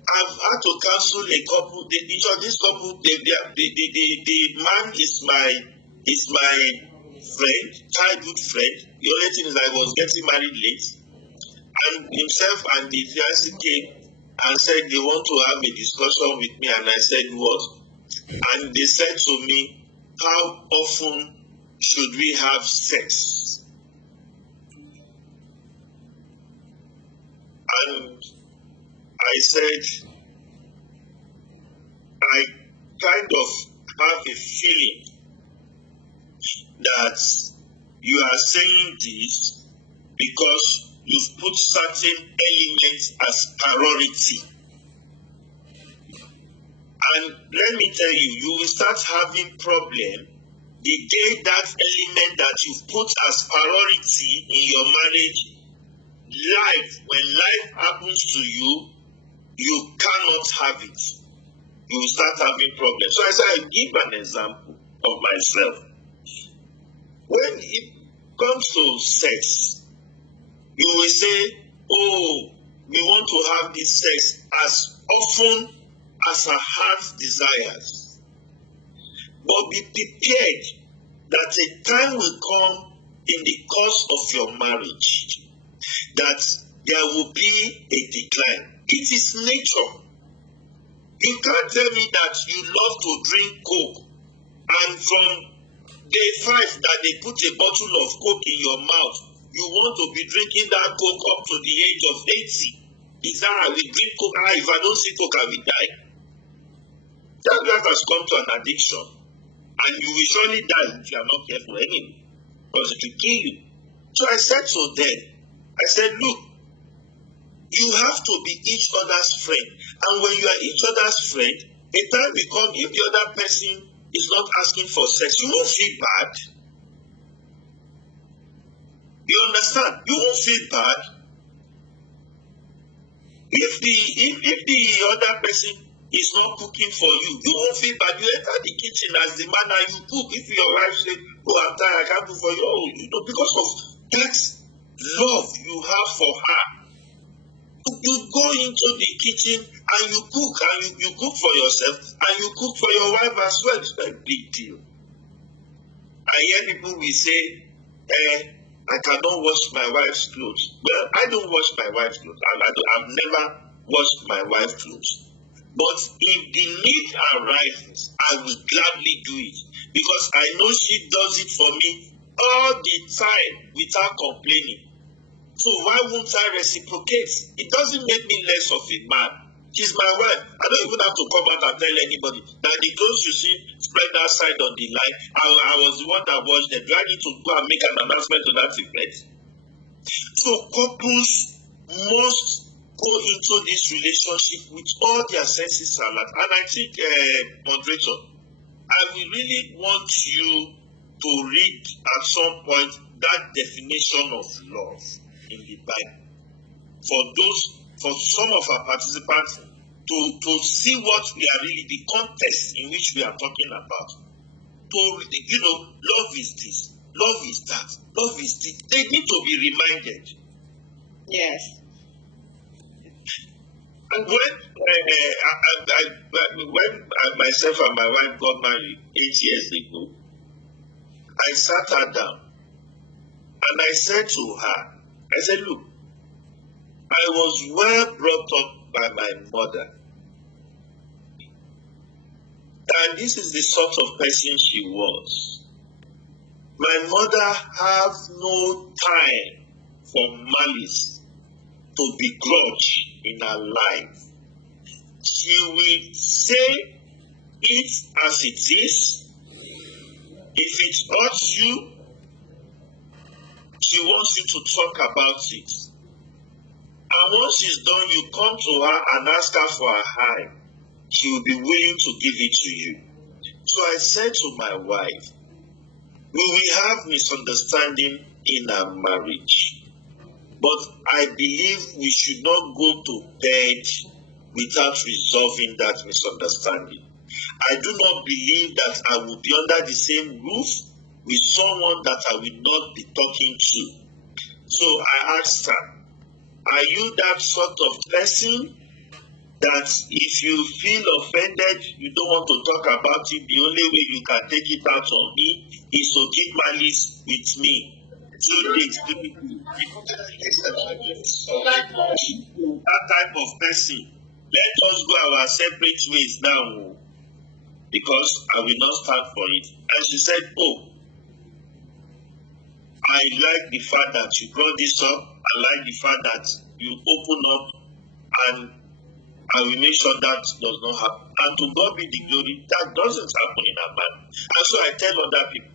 I've had to counsel a couple. This couple, the man is my friend, childhood friend. The only thing is I was getting married late, and himself and the fiancé came and said they want to have a discussion with me, and I said what? And they said to me, how often should we have sex? And I said, I kind of have a feeling that you are saying this because you've put certain elements as priority. And let me tell you, you will start having problem the day that element that you've put as priority in your marriage, when life happens to you, you cannot have it. You will start having problems. So I said, I give an example of myself. When it comes to sex, you will say, oh, we want to have this sex as often as our heart desires. But be prepared that a time will come in the course of your marriage that there will be a decline. It is nature. You can't tell me that you love to drink Coke and from day 5 that they put a bottle of Coke in your mouth, you want to be drinking that Coke up to the age of 80. Is that I will drink Coke? If I don't see Coke, I will die. That has come to an addiction. And you will surely die if you are not careful anyway. Because it will kill you. So I said to them, I said, look, you have to be each other's friend. And when you are each other's friend, a time will come if the other person is not asking for sex, you won't feel bad. You understand? You won't feel bad. If the other person is not cooking for you, you won't feel bad. You enter the kitchen as the man and you cook. If your wife says, oh, I'm tired, I can't cook for you, because of that love you have for her. You go into the kitchen and you cook, and you cook for yourself and you cook for your wife as well. It's not a big deal. I hear people will say, I cannot wash my wife's clothes. Well, I don't wash my wife's clothes. I've never washed my wife's clothes. But if the need arises, I will gladly do it because I know she does it for me all the time without complaining. So why won't I reciprocate? It doesn't make me less of a man. She's my wife. I don't even have to come out and tell anybody that the clothes you see spread outside on the line, I was the one that washed them. Do I need to go and make an announcement to that effect? So couples must go into this relationship with all their senses alert. And I think, moderator, I will really want you to read at some point that definition of love in the Bible. For some of our participants to see what we are really, the context in which we are talking about. Love is this, love is that, love is this. They need to be reminded. Yes. And when myself and my wife got married 8 years ago, I sat her down and I said to her, I said, look, I was well brought up by my mother. And this is the sort of person she was. My mother had no time for malice, to begrudge in her life. She will say it as it is. If it hurts you, she wants you to talk about it. And once she's done, you come to her and ask her for a hand. She will be willing to give it to you. So I said to my wife, we will have misunderstanding in our marriage. But I believe we should not go to bed without resolving that misunderstanding. I do not believe that I will be under the same roof with someone that I will not be talking to. So I asked her, are you that sort of person that if you feel offended, you don't want to talk about it, the only way you can take it out on me is to keep malice with me? That type of person, let us go our separate ways now, because I will not stand for it. And she said, oh, I like the fact that you brought this up. I like the fact that you open up, and I will make sure that does not happen. And to God be the glory, that doesn't happen in our man. And so I tell other people,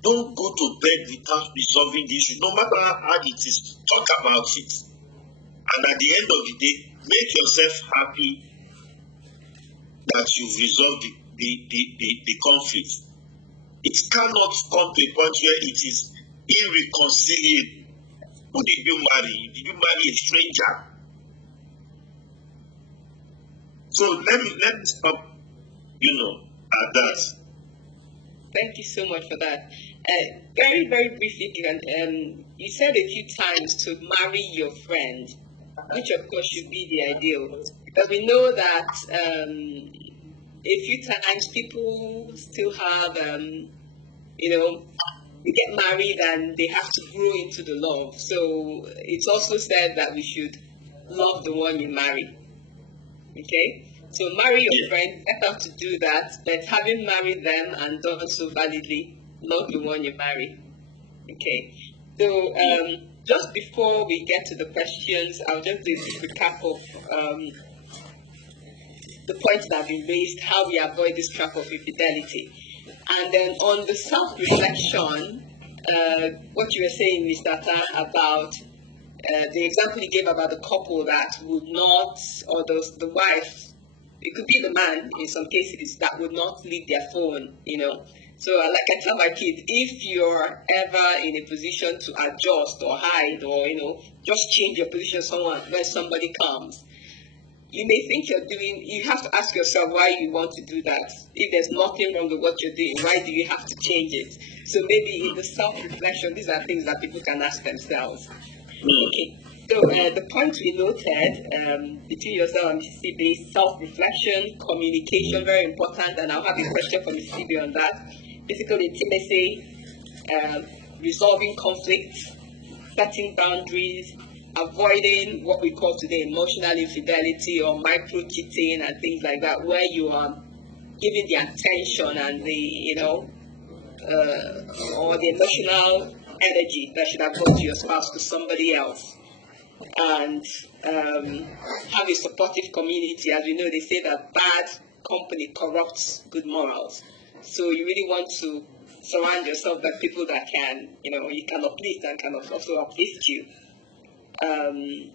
don't go to bed without resolving the issue. No matter how hard it is, talk about it. And at the end of the day, make yourself happy that you've resolved the conflict. It cannot come to a point where it is irreconcilable. Who did you marry? Did you marry a stranger? So let me stop, at that. Thank you so much for that. Very, very briefly, you said a few times to marry your friend, which of course should be the ideal. But we know that a few times people still have, they get married and they have to grow into the love. So it's also said that we should love the one you marry. Okay? So marry your friend, set out to do that, but having married them and done so validly, love the one you marry. Okay. So just before we get to the questions, I'll just do a recap of the points that have been raised, how we avoid this trap of infidelity. And then on the self-reflection, what you were saying, Ms. Data, about the example you gave about the couple that would not, or the wife, it could be the man in some cases, that would not leave their phone, So like I tell my kids, if you're ever in a position to adjust or hide or, just change your position when somebody comes, you may think you have to ask yourself why you want to do that. If there's nothing wrong with what you're doing, why do you have to change it? So maybe in the self-reflection, these are things that people can ask themselves. Okay. So the points we noted between yourself and Mrs. Ibe, self-reflection, communication, very important, and I'll have a question for Mrs. Ibe on that. Physical intimacy, resolving conflicts, setting boundaries, avoiding what we call today emotional infidelity or micro-cheating and things like that, where you are giving the attention and the, or the emotional energy that should have gone to your spouse to somebody else. And have a supportive community. As we know, they say that bad company corrupts good morals. So you really want to surround yourself by people that can, you can uplift and can also uplift you. And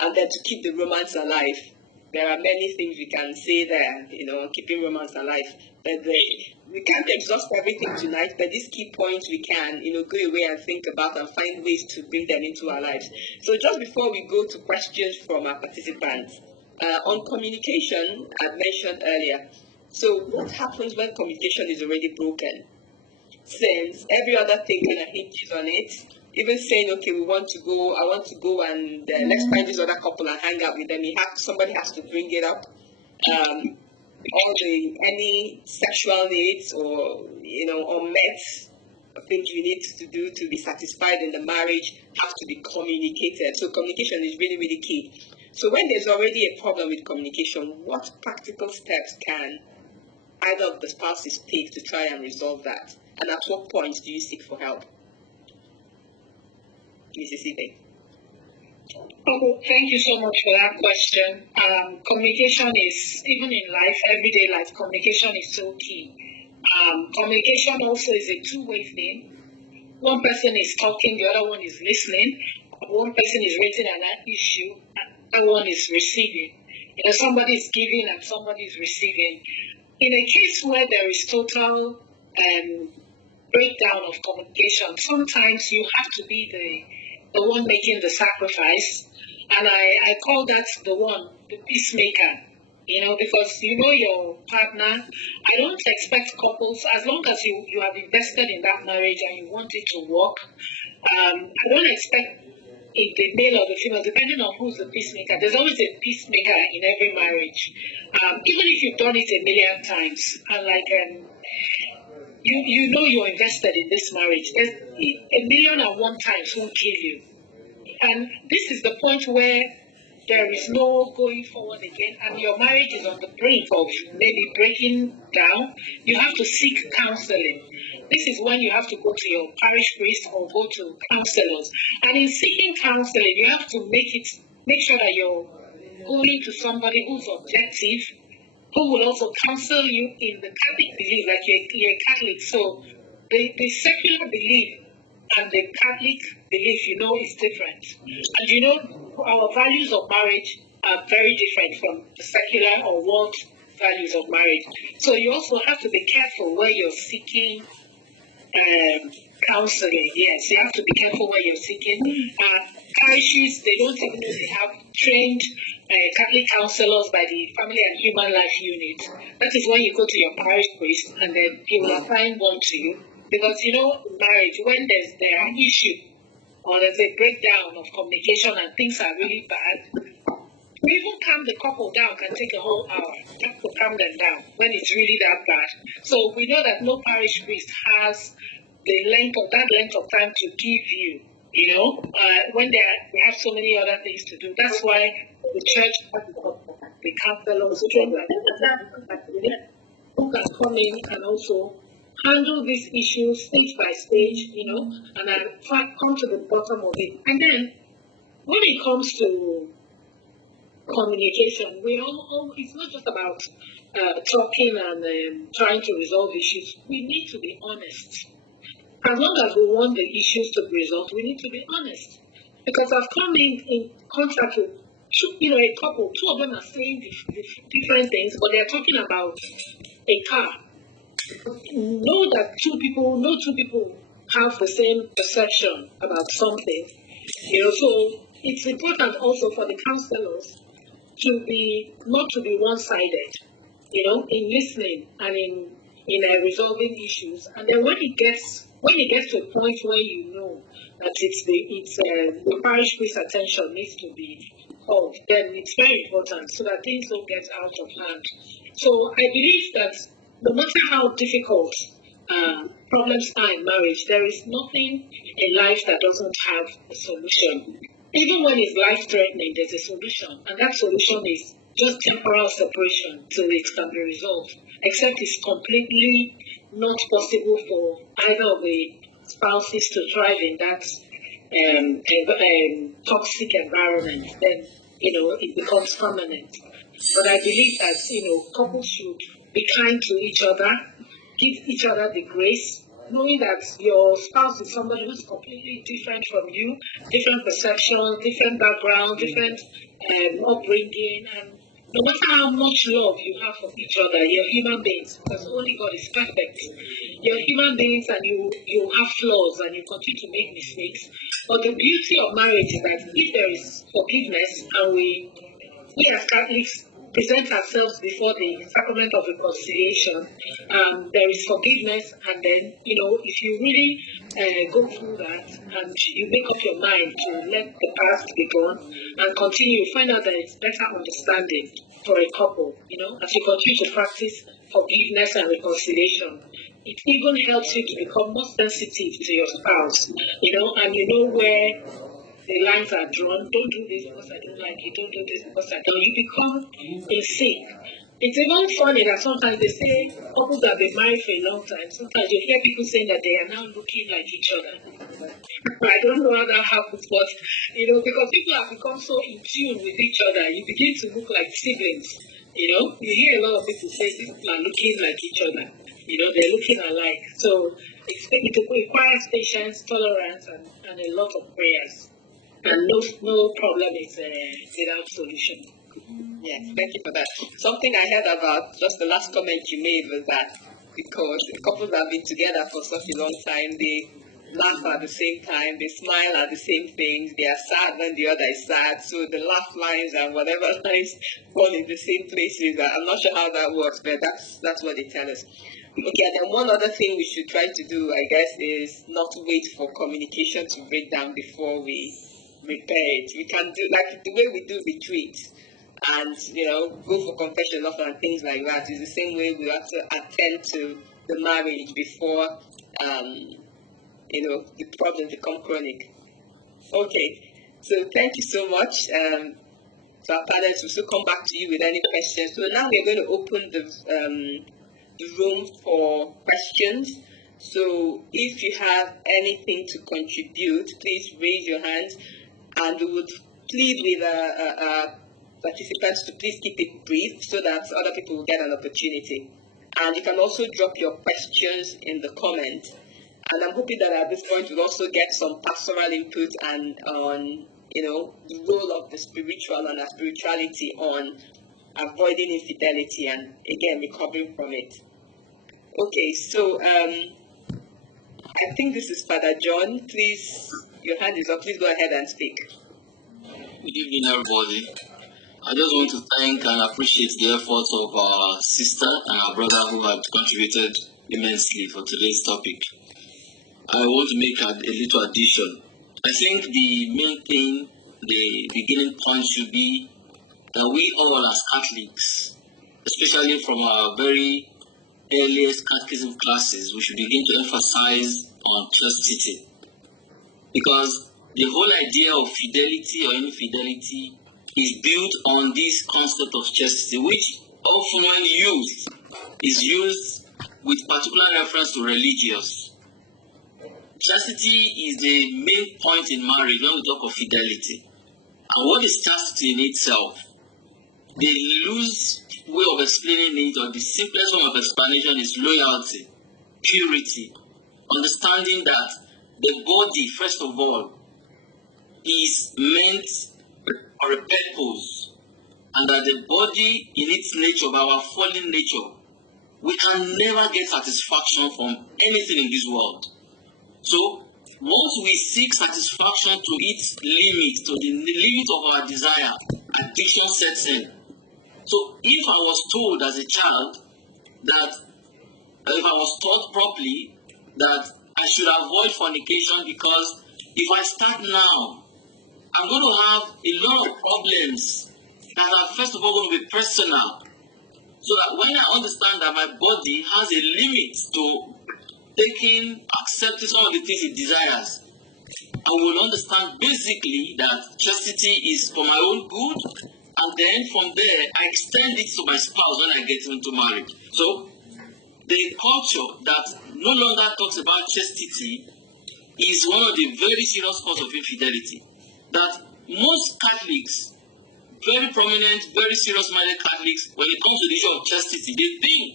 then to keep the romance alive. There are many things we can say there, keeping romance alive. But we can't exhaust everything tonight, but these key points we can, go away and think about and find ways to bring them into our lives. So just before we go to questions from our participants, on communication, I mentioned earlier. So what happens when communication is already broken? Since every other thing kind of hinges on it, even saying, okay, I want to go and let's find this other couple and hang out with them. Somebody has to bring it up. Any sexual needs or, unmet things you need to do to be satisfied in the marriage have to be communicated. So communication is really, really key. So when there's already a problem with communication, what practical steps can either of the spouses take to try and resolve that? And at what point do you seek for help? Mrs. Ibe. Thank you so much for that question. Communication is, even in life, everyday life, communication is so key. Communication also is a two-way thing. One person is talking, the other one is listening. One person is raising an issue, the other one is receiving. Somebody is giving and somebody is receiving. In a case where there is total breakdown of communication, sometimes you have to be the one making the sacrifice. And I call that the peacemaker. because you know your partner. I don't expect couples, as long as you have invested in that marriage and you want it to work, I don't expect the male or the female, depending on who's the peacemaker. There's always a peacemaker in every marriage. Even if you've done it a million times, and you know you're invested in this marriage, a million and one times won't kill you. And this is the point where there is no going forward again, and your marriage is on the brink of maybe breaking down. You have to seek counseling. This is when you have to go to your parish priest or go to counselors. And in seeking counseling, you have to make sure that you're going to somebody who's objective, who will also counsel you in the Catholic belief, like you're a Catholic. So the secular belief and the Catholic belief, is different. And our values of marriage are very different from the secular or world values of marriage. So you also have to be careful where you're seeking counseling. Yes, you have to be careful where you're seeking. Parishes, they don't even know they have trained Catholic counselors by the Family and Human Life Unit. That is when you go to your parish priest and then he will assign one to you. Because marriage, when there are issues or there's a breakdown of communication and things are really bad, to even calm the couple down can take a whole hour. You have to calm them down when it's really that bad. So we know that no parish priest has the length of time to give you, when they have so many other things to do. That's why the church has the counselors who can come in and also handle these issues stage by stage, and come to the bottom of it. And then when it comes to communication, it's not just about talking and trying to resolve issues. We need to be honest. As long as we want the issues to be resolved, we need to be honest. Because I've come in contact with a couple, two of them are saying different things, but they're talking about a car. No two people have the same perception about something. So it's important also for the counselors not to be one-sided, in listening and in resolving issues. And then when it gets to a point where you know that the parish priest's attention needs to be called, then it's very important so that things don't get out of hand. So I believe that no matter how difficult problems are in marriage, there is nothing in life that doesn't have a solution. Even when it's life-threatening, there's a solution. And that solution is just temporal separation till it can be resolved. Except it's completely not possible for either of the spouses to thrive in that toxic environment. Then, it becomes permanent. But I believe that, couples should be kind to each other, give each other the grace, knowing that your spouse is somebody who's completely different from you, different perceptions, different background, different upbringing, and no matter how much love you have for each other, you're human beings, because only God is perfect. You're human beings and you have flaws and you continue to make mistakes. But the beauty of marriage is that if there is forgiveness and we as Catholics present ourselves before the sacrament of reconciliation, there is forgiveness, and then, if you really go through that and you make up your mind to let the past be gone and continue, you find out that it's better understanding for a couple, as you continue to practice forgiveness and reconciliation. It even helps you to become more sensitive to your spouse, and where the lines are drawn. Don't do this because I don't like you. Don't do this because I don't. You become in sync. It's even funny that sometimes they say couples that have been married for a long time, sometimes you hear people saying that they are now looking like each other. I don't know how that happens, but, because people have become so in tune with each other, you begin to look like siblings. You hear a lot of people say these people are looking like each other. They're looking alike. So it requires patience, tolerance, and a lot of prayers. And no problem is without solution. Yes, thank you for that. Something I heard about, just the last comment you made, was that because couples have been together for such a long time, they laugh at the same time, they smile at the same things, they are sad when the other is sad, so the laugh lines and whatever lines fall in the same places. I'm not sure how that works, but that's what they tell us. Okay, and then one other thing we should try to do, I guess, is not wait for communication to break down before we repair it. We can do like the way we do retreats and, go for confession often and things like that. It's the same way we have to attend to the marriage before, the problems become chronic. Okay, so thank you so much. So our panelists will still come back to you with any questions. So now we're going to open the room for questions. So if you have anything to contribute, please raise your hand, and we would plead with participants to please keep it brief so that other people will get an opportunity. And you can also drop your questions in the comments. And I'm hoping that at this point we'll also get some pastoral input and on, the role of the spiritual and our spirituality on avoiding infidelity and, again, recovering from it. Okay, so I think this is Father John. Please, your hand is up. Please go ahead and speak. Good evening, everybody. I just want to thank and appreciate the efforts of our sister and our brother who have contributed immensely for today's topic. I want to make a little addition. I think the main thing, the beginning point should be that we all as Catholics, especially from our very earliest catechism classes, we should begin to emphasize on chastity. Because the whole idea of fidelity or infidelity is built on this concept of chastity, which often when used, is used with particular reference to religious. Chastity is the main point in marriage when we talk of fidelity. And what is chastity in itself? The loose way of explaining it, or the simplest form of explanation, is loyalty, purity, understanding that the body, first of all, is meant for a purpose, and that the body in its nature, by our fallen nature, we can never get satisfaction from anything in this world. So, once we seek satisfaction to its limit, to the limit of our desire, addiction sets in. So, if I was told as a child that, if I was taught properly that I should avoid fornication because if I start now, I'm going to have a lot of problems that are first of all going to be personal. So that when I understand that my body has a limit to accepting some of the things it desires, I will understand basically that chastity is for my own good, and then from there I extend it to my spouse when I get into marriage. So the culture that no longer talks about chastity is one of the very serious causes of infidelity. That most Catholics, very prominent, very serious-minded Catholics, when it comes to the issue of chastity, they think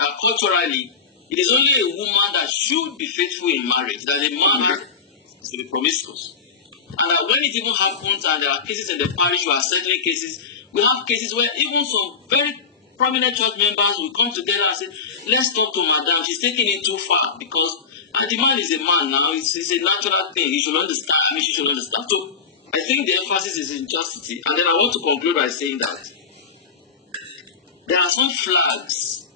that culturally it is only a woman that should be faithful in marriage, that a man is to be promiscuous. And that when it even happens, and there are cases in the parish, where settling cases, we have cases where even some very prominent church members will come together and say, let's talk to Madam, she's taking it too far, because, and the man is a man now, it's a natural thing, he should understand, she should understand. So, I think the emphasis is in chastity. And then I want to conclude by saying that there are some flags,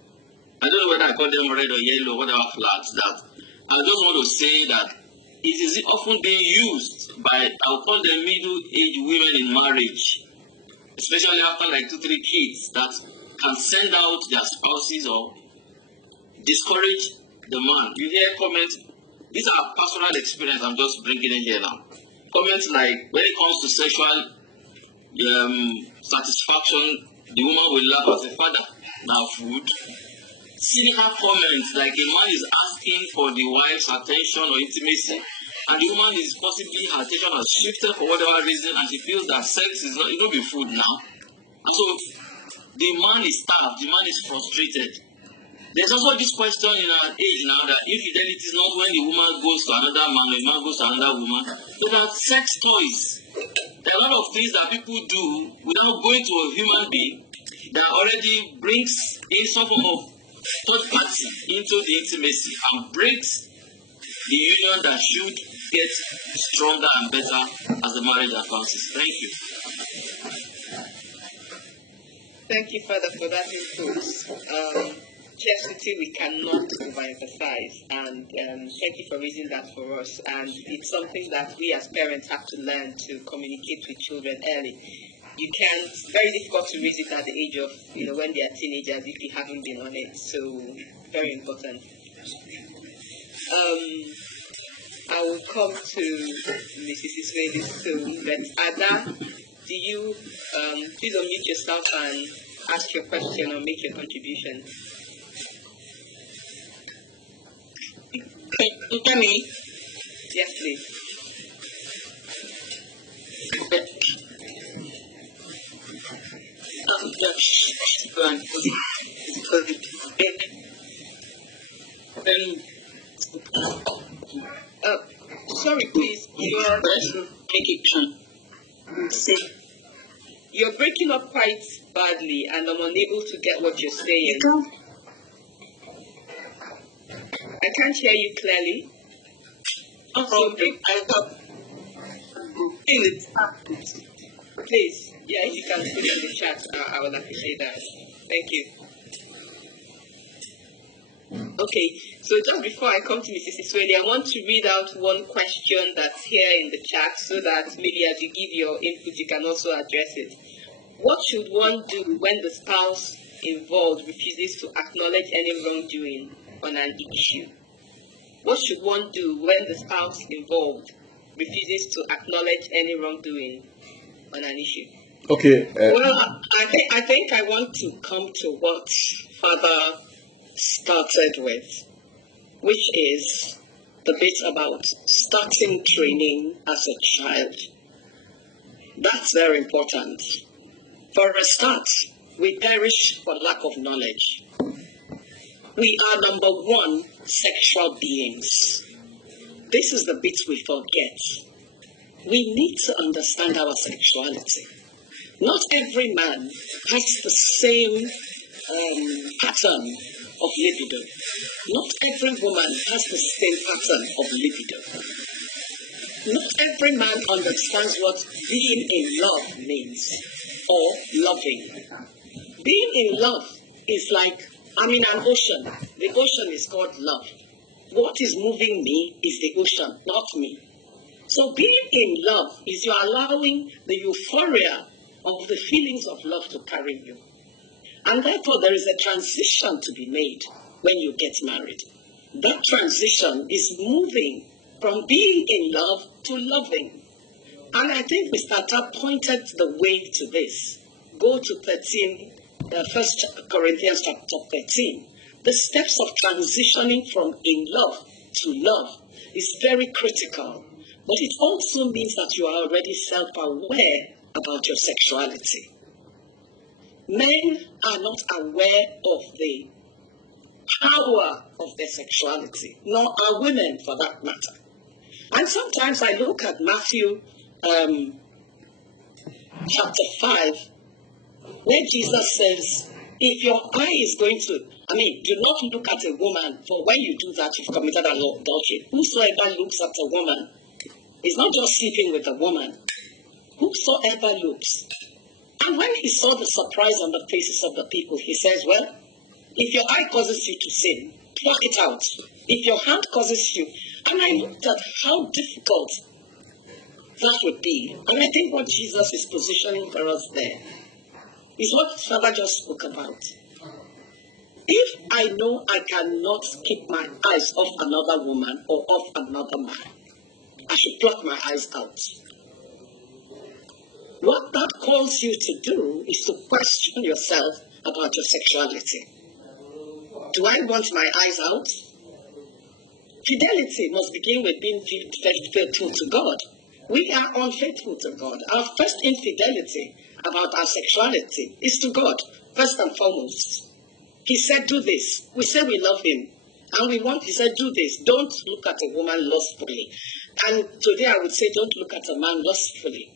I don't know whether I call them red or yellow, whatever flags, that I just want to say that it is often being used by, I'll call them middle-aged women in marriage, especially after like 2-3 kids, that can send out their spouses or discourage the man. You hear comments, these are personal experience I'm just bringing in here now. Comments like, when it comes to sexual satisfaction, the woman will laugh as a father, now food. Cynical comments like a man is asking for the wife's attention or intimacy, and the woman is possibly, her attention has shifted for whatever reason, and she feels that sex is not, it will be food now. And so the man is starved, the man is frustrated. There's also this question in our age now that infidelity is not when the woman goes to another man or the man goes to another woman, but that sex toys. There are a lot of things that people do without going to a human being that already brings in some form of third party into the intimacy and breaks the union that should get stronger and better as the marriage advances. Thank you. Thank you, Father, for that input. Chastity we cannot overemphasize, and thank you for raising that for us. And it's something that we as parents have to learn to communicate with children early. You can't, it's very difficult to raise it at the age of, when they are teenagers if you haven't been on it. So, very important. I will come to Mrs. Ismaili soon, but Ada, do you please unmute yourself and ask your question or make your contribution? Can you hear me? Yes, please. Sorry, please. You're breaking up quite badly, and I'm unable to get what you're saying. I can't hear you clearly. Please, if you can put it in the chat, I would appreciate that. Thank you. Okay, so just before I come to Mrs. Iswedi, I want to read out one question that's here in the chat so that maybe as you give your input, you can also address it. What should one do when the spouse involved refuses to acknowledge any wrongdoing on an issue? What should one do when the spouse involved refuses to acknowledge any wrongdoing on an issue? Okay. Well, I think I want to come to what Father started with, which is the bit about starting training as a child. That's very important. For a start, we perish for lack of knowledge. We are, number one, sexual beings. This is the bit we forget. We need to understand our sexuality. Not every man has the same pattern of libido. Not every woman has the same pattern of libido. Not every man understands what being in love means, or loving. Being in love is like, I'm in an ocean. The ocean is called love. What is moving me is the ocean, not me. So being in love is you're allowing the euphoria of the feelings of love to carry you. And therefore there is a transition to be made when you get married. That transition is moving from being in love to loving. And I think Mr. Atta pointed the way to this. Go to 1 Corinthians chapter 13. The steps of transitioning from in love to love is very critical. But it also means that you are already self-aware about your sexuality. Men are not aware of the power of their sexuality, nor are women for that matter. And sometimes I look at Matthew chapter 5, where Jesus says, if your eye is going to, do not look at a woman, for when you do that, you've committed adultery. Whosoever looks at a woman is not just sleeping with a woman. Whosoever looks. And when he saw the surprise on the faces of the people, he says, well, if your eye causes you to sin, pluck it out. If your hand causes you, and I looked at how difficult that would be. And I think what Jesus is positioning for us there is what Father just spoke about. If I know I cannot keep my eyes off another woman or off another man, I should pluck my eyes out. What that calls you to do is to question yourself about your sexuality. Do I want my eyes out? Fidelity must begin with being faithful to God. We are unfaithful to God. Our first infidelity about our sexuality is to God, first and foremost. He said, do this. We say we love him. And he said, do this. Don't look at a woman lustfully. And today I would say, don't look at a man lustfully.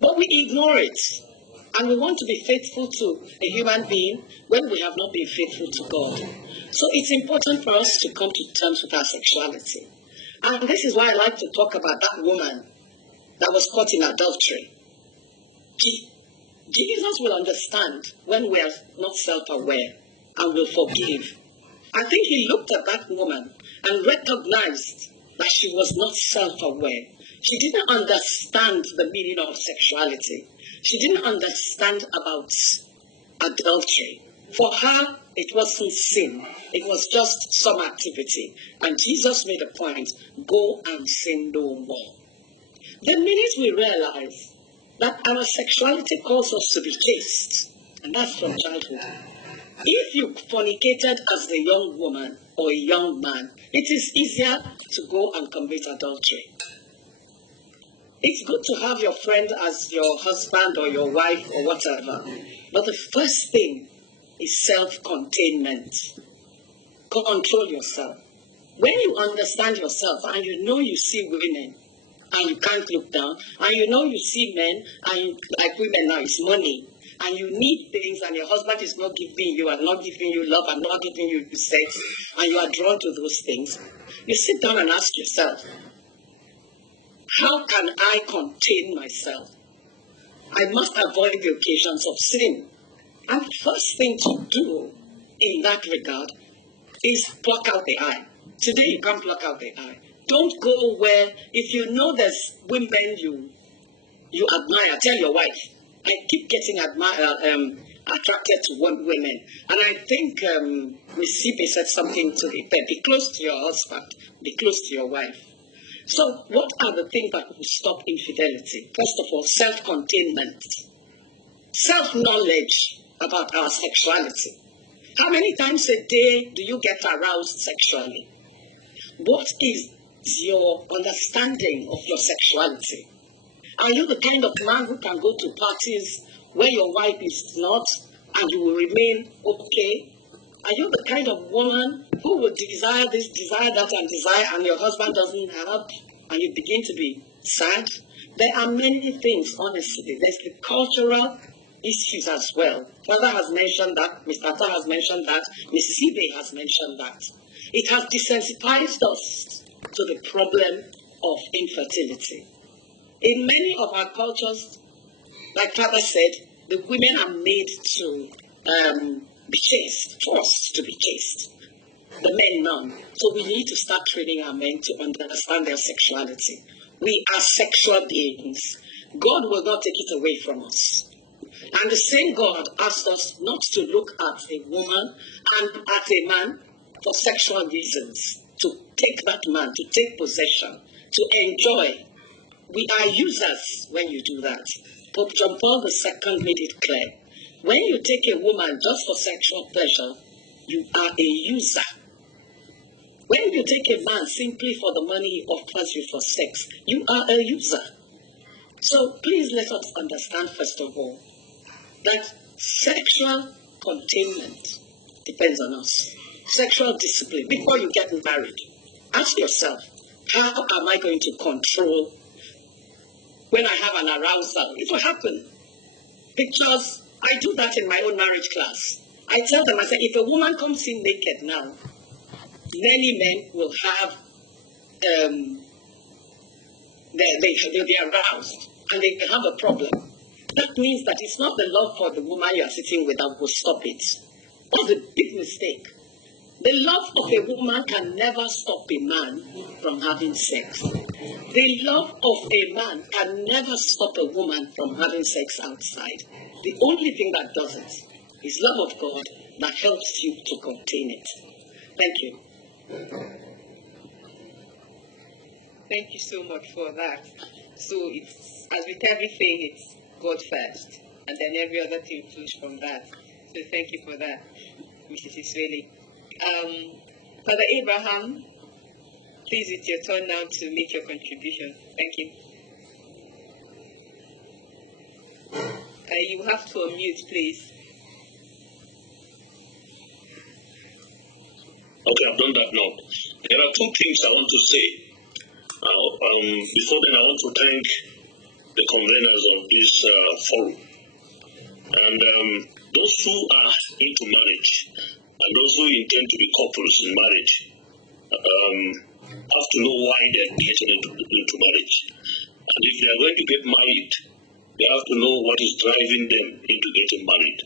But we ignore it. And we want to be faithful to a human being when we have not been faithful to God. So it's important for us to come to terms with our sexuality. And this is why I like to talk about that woman that was caught in adultery. Jesus will understand when we are not self-aware and will forgive. I think he looked at that woman and recognized that she was not self-aware. She didn't understand the meaning of sexuality. She didn't understand about adultery. For her, it wasn't sin. It was just some activity. And Jesus made a point, go and sin no more. The minute we realize that our sexuality calls us to be chaste, and that's from childhood. If you fornicated as a young woman or a young man, it is easier to go and commit adultery. It's good to have your friend as your husband or your wife or whatever, but the first thing is self-containment. Control yourself. When you understand yourself and you know you see women and you can't look down, and you know you see men and like women now, it's money, and you need things and your husband is not giving you and not giving you love and not giving you sex, and you are drawn to those things, you sit down and ask yourself, how can I contain myself? I must avoid the occasions of sin. And the first thing to do in that regard is pluck out the eye. Today you can't pluck out the eye. Don't go where, if you know there's women you admire, tell your wife. I keep getting attracted to women. And I think Ms. Ibe said something to the effect, be close to your husband, be close to your wife. So what are the things that will stop infidelity? First of all, self-containment. Self-knowledge about our sexuality. How many times a day do you get aroused sexually? What is your understanding of your sexuality? Are you the kind of man who can go to parties where your wife is not and you will remain okay? Are you the kind of woman who will desire this, desire that, and your husband doesn't have, and you begin to be sad? There are many things, honestly. There's the cultural issues as well. Father has mentioned that, Mr. Atta has mentioned that, Mrs. Ibe has mentioned that. It has desensitized us to the problem of infertility. In many of our cultures, like Father said, the women are made to be chaste, forced to be chaste. The men none. So we need to start training our men to understand their sexuality. We are sexual beings. God will not take it away from us. And the same God asked us not to look at a woman and at a man for sexual reasons, to take that man, to take possession, to enjoy. We are users when you do that. Pope John Paul II made it clear. When you take a woman just for sexual pleasure, you are a user. When you take a man simply for the money he offers you for sex, you are a user. So please let us understand, first of all, that sexual containment depends on us. Sexual discipline. Before you get married, ask yourself, how am I going to control when I have an arousal? It will happen. Because I do that in my own marriage class. I tell them, I say, if a woman comes in naked now, many men will have, they'll be aroused and they can have a problem. That means that it's not the love for the woman you are sitting with that will stop it. That's a big mistake. The love of a woman can never stop a man from having sex. The love of a man can never stop a woman from having sex outside. The only thing that does it is love of God that helps you to contain it. Thank you. Thank you so much for that. So it's, as with everything, it's God first, and then every other thing flows from that. So thank you for that, Mrs. Israeli. Father Abraham, please, it's your turn now to make your contribution. Thank you. You have to unmute, please. Okay, I've done that now. There are two things I want to say. Before then, I want to thank the conveners of this forum. And those who are into marriage and those who intend to be couples in marriage, have to know why they're getting into marriage. And if they are going to get married, they have to know what is driving them into getting married.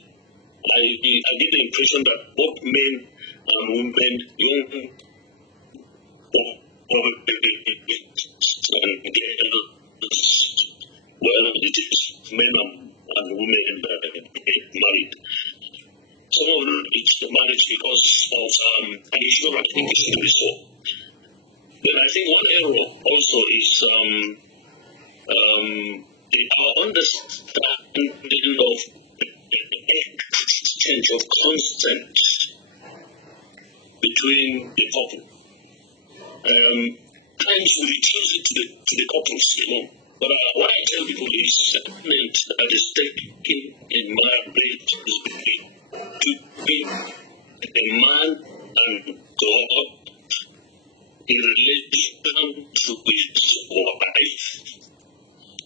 I get the impression that both men and women, young well, it is men and women that get married. Some of them it's marriage because of additional recognition before. Then I think one error also is our understanding of exchange of consent between the couple. Times we reduce it to the couples alone. But what I tell people is settlement that is taken in marriage is between a man and God in relation to his wife,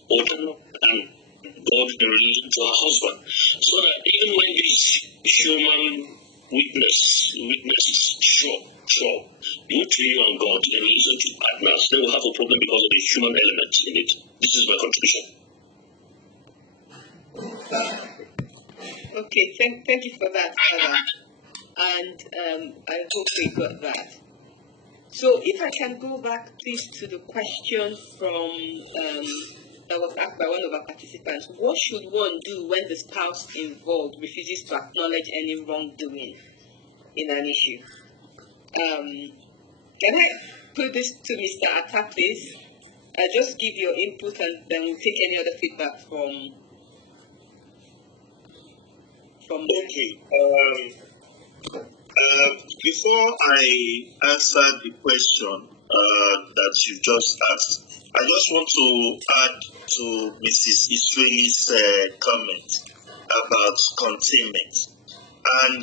or and God in relation to her husband. So that even when this human witnesses show between you and God in relation to partners, they will have a problem because of the human element in it. This is my contribution. Okay, thank you for that, Father. And I hope we got that. So if I can go back, please, to the question from that was asked by one of our participants. What should one do when the spouse involved refuses to acknowledge any wrongdoing in an issue? Can I put this to Mr. Atta, please? Just give your input and then we'll take any other feedback from Okay. Before I answer the question that you just asked, I just want to add to Mrs. Israeli's comment about containment. And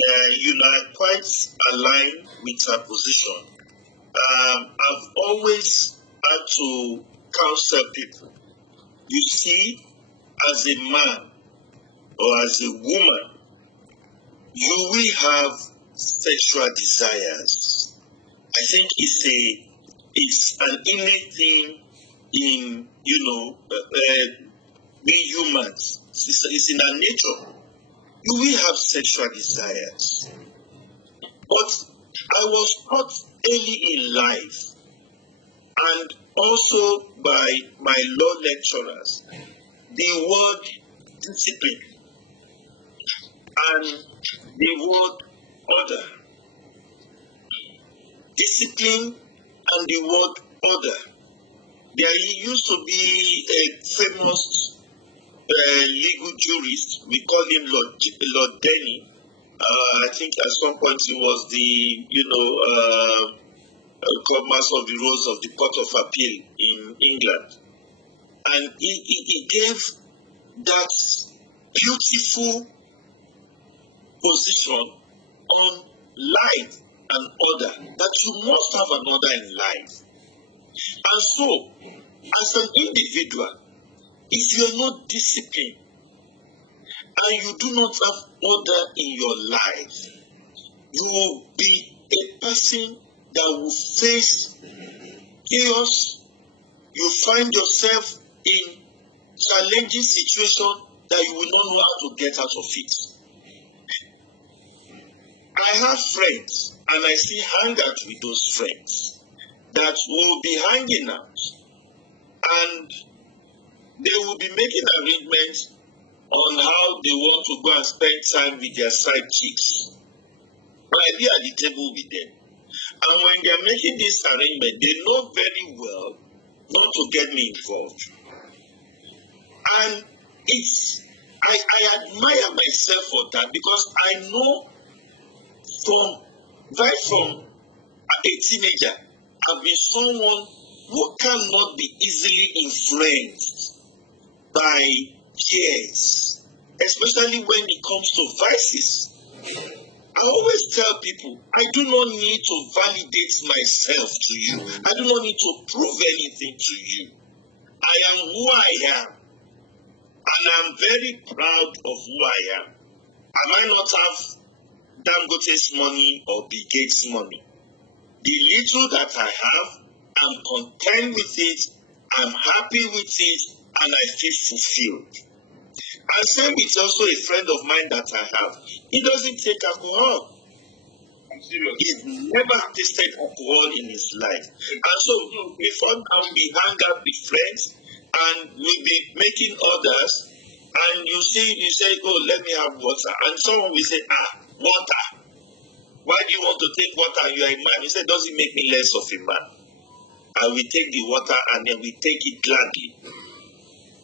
I'm quite aligned with her position. I've always had to counsel people. You see, as a man or as a woman, you will have sexual desires. I think it's an innate thing in we humans. It's in our nature. You will have sexual desires. But I was taught early in life, and also by my law lecturers, the word discipline and the word order. Discipline and the word order. There used to be a famous legal jurist, we call him Lord Deanery. I think at some point he was the Master of the Rolls of the Court of Appeal in England. And he gave that beautiful position on life and order, that you must have an order in life. And so, as an individual, if you're not disciplined and you do not have order in your life, you will be a person that will face chaos. You find yourself in challenging situations that you will not know how to get out of it. I have friends, and I still hang out with those friends, that will be hanging out, and they will be making arrangements on how they want to go and spend time with their side chicks. I'll be at the table with them. And when they're making this arrangement, they know very well not to get me involved. And I admire myself for that, because I know right from a teenager, I've been someone who cannot be easily influenced by peers, especially when it comes to vices. I always tell people, I do not need to validate myself to you. I do not need to prove anything to you. I am who I am. And I'm very proud of who I am. I might not have Dangote's money or Bill Gates' money. The little that I have, I'm content with it, I'm happy with it, and I feel fulfilled. And same with also a friend of mine that I have. He doesn't take alcohol. He's never tasted alcohol in his life. And so before now we hang out with friends and we'll be making orders, and you say, oh, let me have water. And someone will say, water. Why do you want to take water? You are a man. He said, does it make me less of a man? I will take the water and then we take it gladly.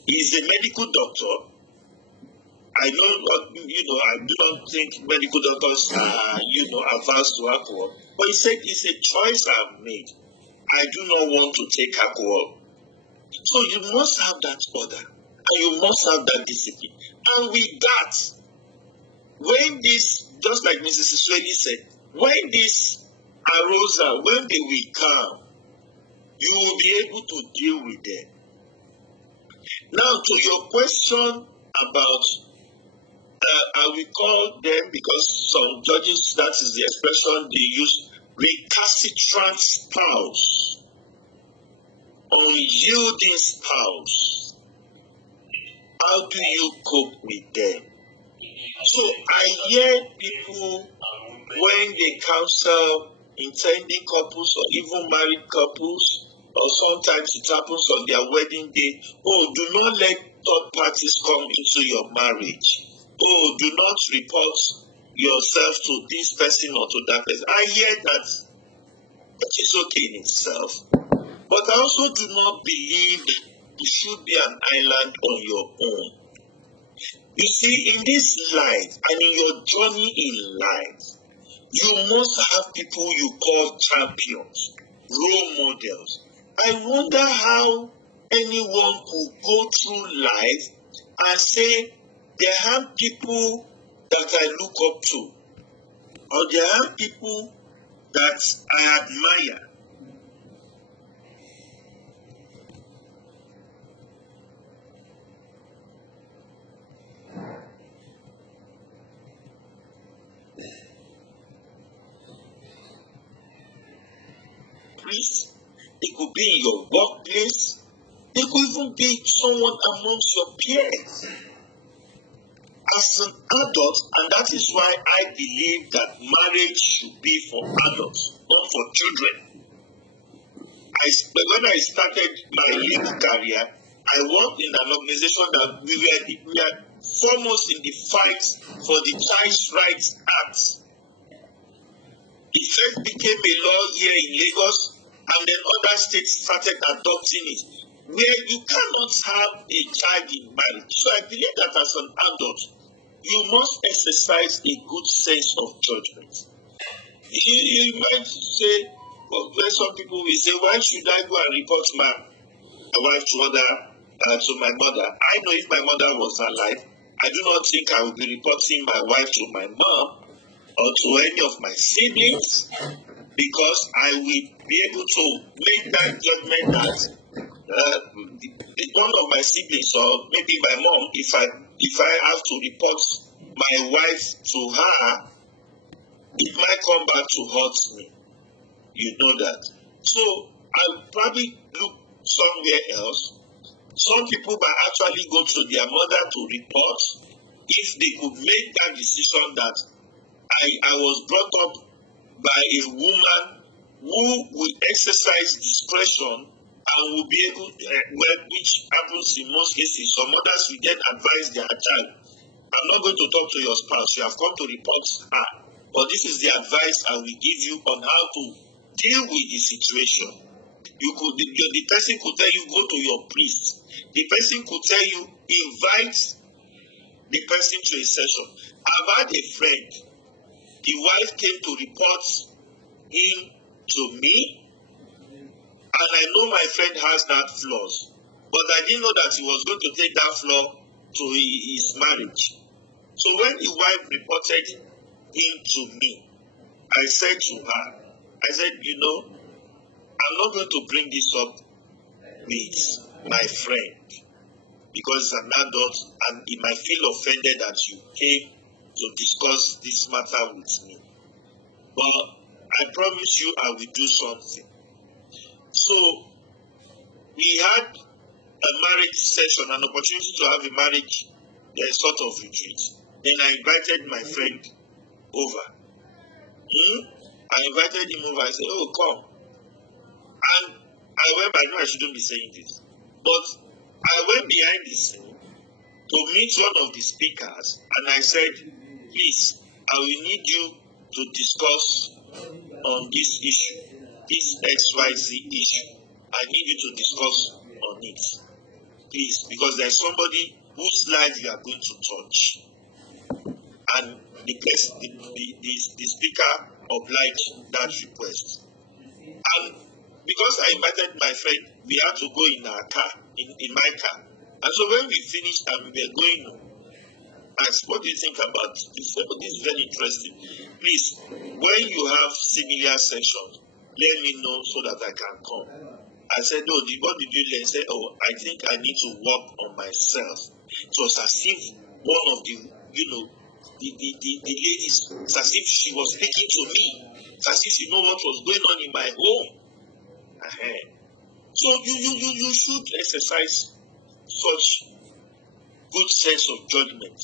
He's a medical doctor. I do not think medical doctors are, averse to alcohol. But he said it's a choice I've made. I do not want to take alcohol. So you must have that order. And you must have that discipline. And with that, when this, just like Mrs. Israeli said, when this arousal, when they will come, you will be able to deal with them. Now, to your question about, I will call them, because some judges, that is the expression they use, recalcitrant spouse, unyielding spouse. How do you cope with them? So I hear people when they counsel intending couples or even married couples, or sometimes it happens on their wedding day, do not let third parties come into your marriage. Do not report yourself to this person or to that person. I hear that, which is okay in itself. But I also do not believe you should be an island on your own. You see, in this life and in your journey in life, you must have people you call champions, role models. I wonder how anyone could go through life and say, there are people that I look up to, or there are people that I admire. It could be in your workplace. It could even be someone amongst your peers. As an adult, and that is why I believe that marriage should be for adults, not for children. When I started my legal career, I worked in an organization that we were foremost in the fight for the Child Rights Act. It first became a law here in Lagos, and then other states started adopting it, where you cannot have a child in marriage. So I believe that as an adult, you must exercise a good sense of judgment. You might say, when some people will say, why should I go and report my wife to my mother? I know if my mother was alive, I do not think I would be reporting my wife to my mom or to any of my siblings, because I will be able to make that judgment that one of my siblings or maybe my mom, if I have to report my wife to her, it might come back to hurt me. You know that. So I'll probably look somewhere else. Some people might actually go to their mother to report if they could make that decision that I was brought up by a woman who will exercise discretion and will be able, which happens in most cases. Some mothers will then advise their child, I'm not going to talk to your spouse, you have come to report her, but this is the advice I will give you on how to deal with the situation. The person could tell you, go to your priest. The person could tell you, invite the person to a session. I've had a friend, the wife came to report him to me, and I know my friend has that flaws, but I didn't know that he was going to take that flaw to his marriage. So when the wife reported him to me, I said to her, I'm not going to bring this up with my friend, because as an adult, and he might feel offended that you came to discuss this matter with me. But I promise you I will do something. So we had a marriage session, an opportunity to have a marriage sort of retreat. Then I invited my friend over. I invited him over. I said, "Oh, come." And I know I shouldn't be saying this, but I went behind the scene to meet one of the speakers, and I said, "Please, I will need you to discuss on this issue, this XYZ issue. I need you to discuss on it, please, because there's somebody whose life you are going to touch." And the speaker obliged that request. And because I invited my friend, we had to go in our car, in my car. And so when we finished and we were going, I asked, "What do you think about this?" This is very interesting. Please, when you have similar sessions, let me know so that I can come. I said, "Oh, what did you learn?" He said, "Oh, I think I need to work on myself." It was as if one of the ladies, it's as if she was speaking to me. It's as if she know what was going on in my home. So you should exercise such good sense of judgment.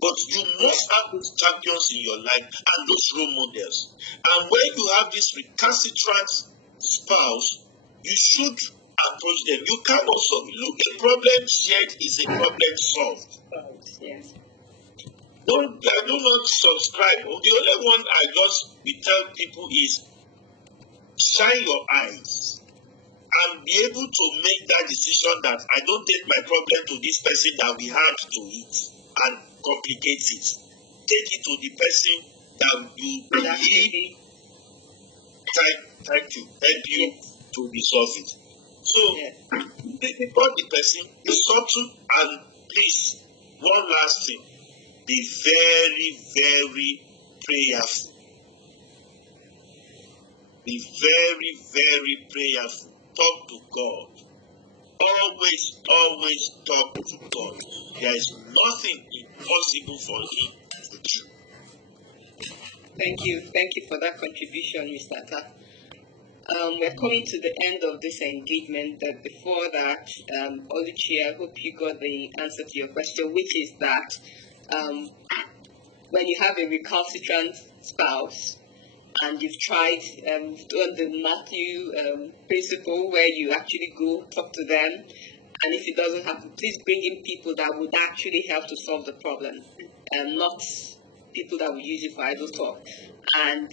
But you must have those champions in your life and those role models. And when you have this recalcitrant spouse, you should approach them. You can also look, a problem shared is a problem solved. Yes. I do not subscribe. The only one I just will tell people is shine your eyes and be able to make that decision that I don't take my problem to this person that we had to it and complicate it. Take it to the person that you believe try to help you to resolve it. So before the person is subtle, and please, one last thing, be very, very prayerful. Be very, very prayerful. Talk to God. Always talk to God. There is nothing impossible for Him to do. Thank you for that contribution, Mr. Ata. We're coming to the end of this engagement, but before that, Oluchi, I hope you got the answer to your question, which is that when you have a recalcitrant spouse and you've tried done the Matthew principle where you actually go talk to them, and if it doesn't happen, please bring in people that would actually help to solve the problem, and not people that will use it for idle talk. And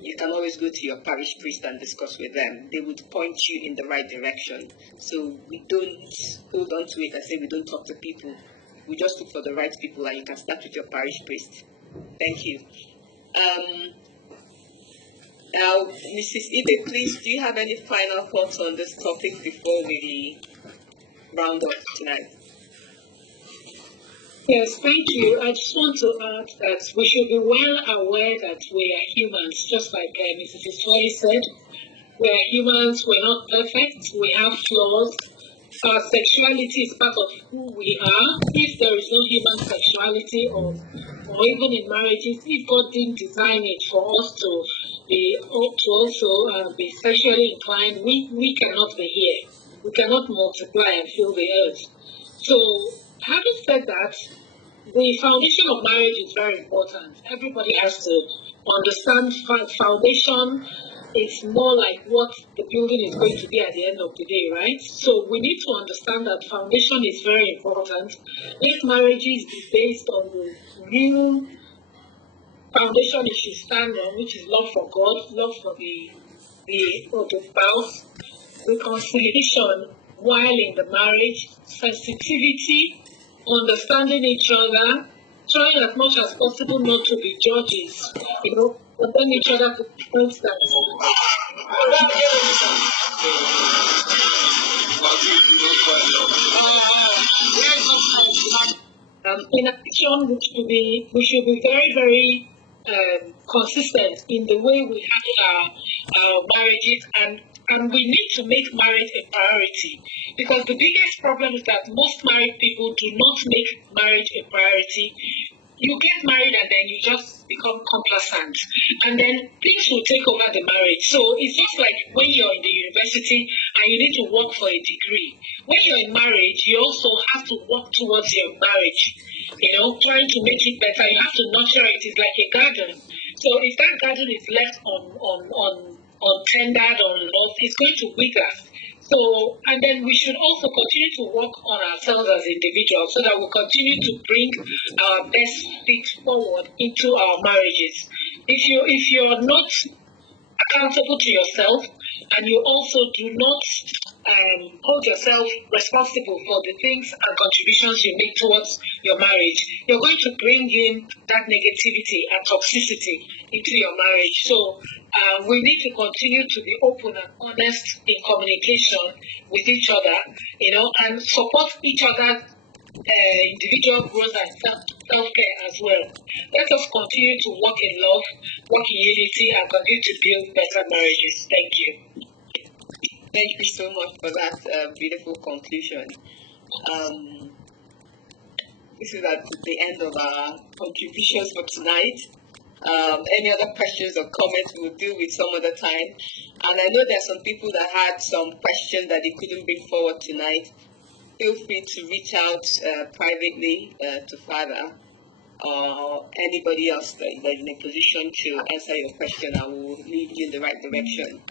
you can always go to your parish priest and discuss with them. They would point you in the right direction. So we don't hold on to it and say we don't talk to people. We just look for the right people, and you can start with your parish priest. Thank you. Now, Mrs. Ibe, please, do you have any final thoughts on this topic before we round up tonight? Yes, thank you. I just want to add that we should be well aware that we are humans, just like Mrs. Iswai said. We are humans, we're not perfect, we have flaws. Our sexuality is part of who we are. If there is no human sexuality, or even in marriages, if God didn't design it for us to also be sexually inclined, we cannot be here. We cannot multiply and fill the earth. So, having said that, the foundation of marriage is very important. Everybody has to understand foundation. It's more like what the building is going to be at the end of the day, right? So we need to understand that foundation is very important. Let marriages be based on the real foundation it should stand on, which is love for God, love for the spouse, reconciliation while in the marriage, sensitivity, understanding each other, trying as much as possible not to be judges, open each other to points that in addition, we should be very, very consistent in the way we handle our marriages, and we need to make marriage a priority, because the biggest problem is that most married people do not make marriage a priority. you get married and then you just become complacent, and then things will take over the marriage. So it's just like when you're in the university and you need to work for a degree. When you're in marriage, you also have to work towards your marriage, trying to make it better. You have to nurture it. It's like a garden. So if that garden is left untended or unloved, it's going to wither. So, and then we should also continue to work on ourselves as individuals so that we continue to bring our best feet forward into our marriages. If you're not accountable to yourself, and you also do not hold yourself responsible for the things and contributions you make towards your marriage, you're going to bring in that negativity and toxicity into your marriage. So we need to continue to be open and honest in communication with each other, and support each other's individual growth and self-care as well. Let us continue to work in love, work in unity, and continue to build better marriages. Thank you. Thank you so much for that beautiful conclusion. This is at the end of our contributions for tonight. Any other questions or comments we'll deal with some other time. And I know there are some people that had some questions that they couldn't bring forward tonight. Feel free to reach out privately to Father or anybody else that is in a position to answer your question. I will lead you in the right direction.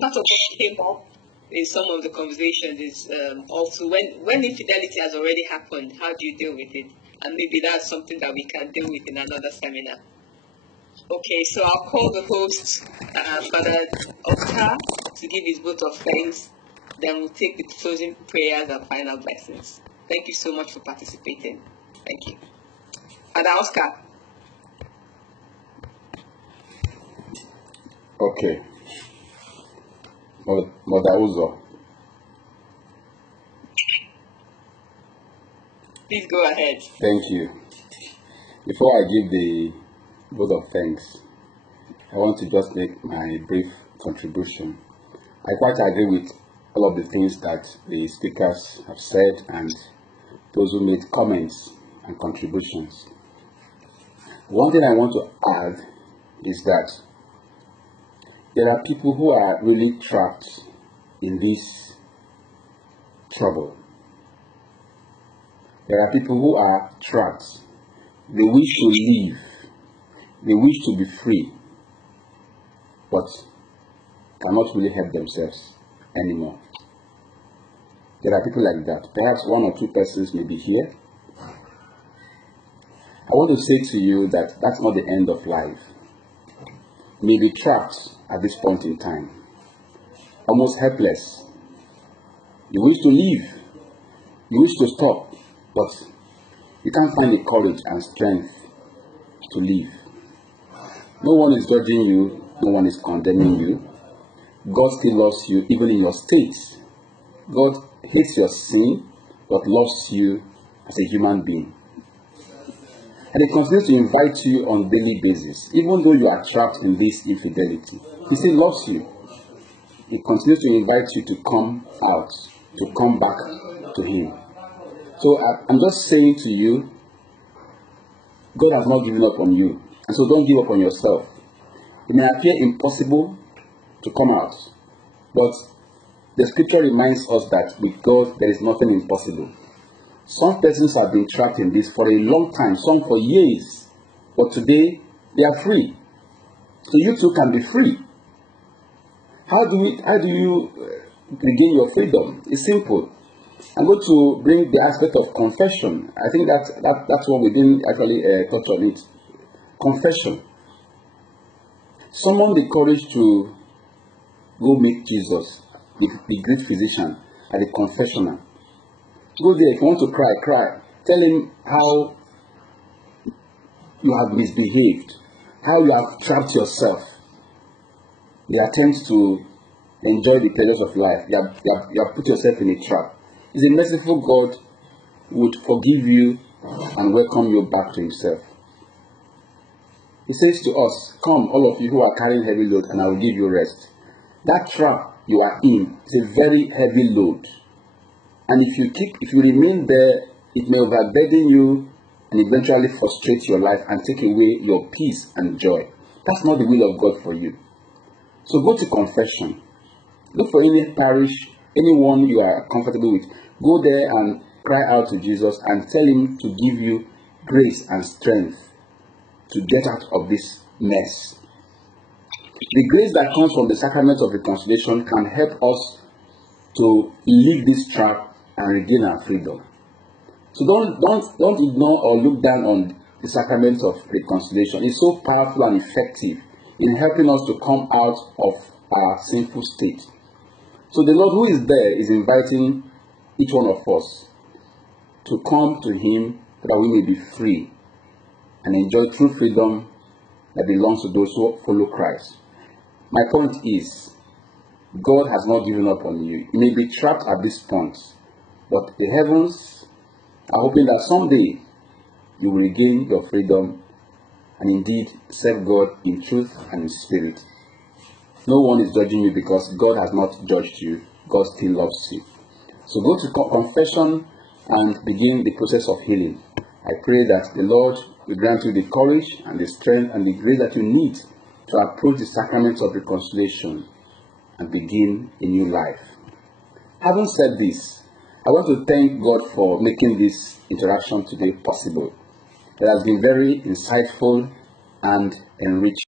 Part of what came up in some of the conversations is also when infidelity has already happened, how do you deal with it? And maybe that's something that we can deal with in another seminar. Okay, so I'll call the host, Father Oscar, to give his vote of thanks. Then we'll take the closing prayers and final blessings. Thank you so much for participating. Thank you. Father Oscar. Okay. Mother Uzo. Please go ahead. Thank you. Before I give the vote of thanks, I want to just make my brief contribution. I quite agree with all of the things that the speakers have said and those who made comments and contributions. One thing I want to add is that there are people who are really trapped in this trouble. There are people who are trapped. They wish to live. They wish to be free, but cannot really help themselves anymore. There are people like that. Perhaps one or two persons may be here. I want to say to you that that's not the end of life. You may be trapped at this point in time, almost helpless. You wish to live. You wish to stop, but you can't find the courage and strength to live. No one is judging you. No one is condemning you. God still loves you even in your state. God hates your sin, but loves you as a human being. And He continues to invite you on a daily basis. Even though you are trapped in this infidelity, He still loves you. He continues to invite you to come out, to come back to Him. So I'm just saying to you, God has not given up on you. And so don't give up on yourself. It may appear impossible to come out, but the scripture reminds us that with God there is nothing impossible. Some persons have been trapped in this for a long time, some for years, but today they are free. So you too can be free. How do you regain your freedom? It's simple. I'm going to bring the aspect of confession. I think that's what we didn't actually touch on it. Confession. Summon the courage to go meet Jesus, the great physician, at the confessional. Go there. If you want to cry, cry. Tell him how you have misbehaved, how you have trapped yourself. The attempt to enjoy the pleasures of life. You have put yourself in a trap. He's a merciful God who would forgive you and welcome you back to Himself. He says to us, come, all of you who are carrying heavy load, and I will give you rest. That trap you are in is a very heavy load. And if you remain there, it may overburden you and eventually frustrate your life and take away your peace and joy. That's not the will of God for you. So go to confession. Look for any parish, anyone you are comfortable with. Go there and cry out to Jesus and tell him to give you grace and strength to get out of this mess. The grace that comes from the sacrament of reconciliation can help us to leave this trap and regain our freedom. So don't ignore or look down on the sacrament of reconciliation. It's so powerful and effective in helping us to come out of our sinful state. So the Lord who is there is inviting each one of us to come to him so that we may be free and enjoy true freedom that belongs to those who follow Christ. My point is, God has not given up on you. You may be trapped at this point, but the heavens are hoping that someday you will regain your freedom and indeed serve God in truth and in spirit. No one is judging you because God has not judged you. God still loves you. So go to confession and begin the process of healing. I pray that the Lord will grant you the courage and the strength and the grace that you need to approach the sacrament of reconciliation and begin a new life. Having said this, I want to thank God for making this interaction today possible. It has been very insightful and enriching.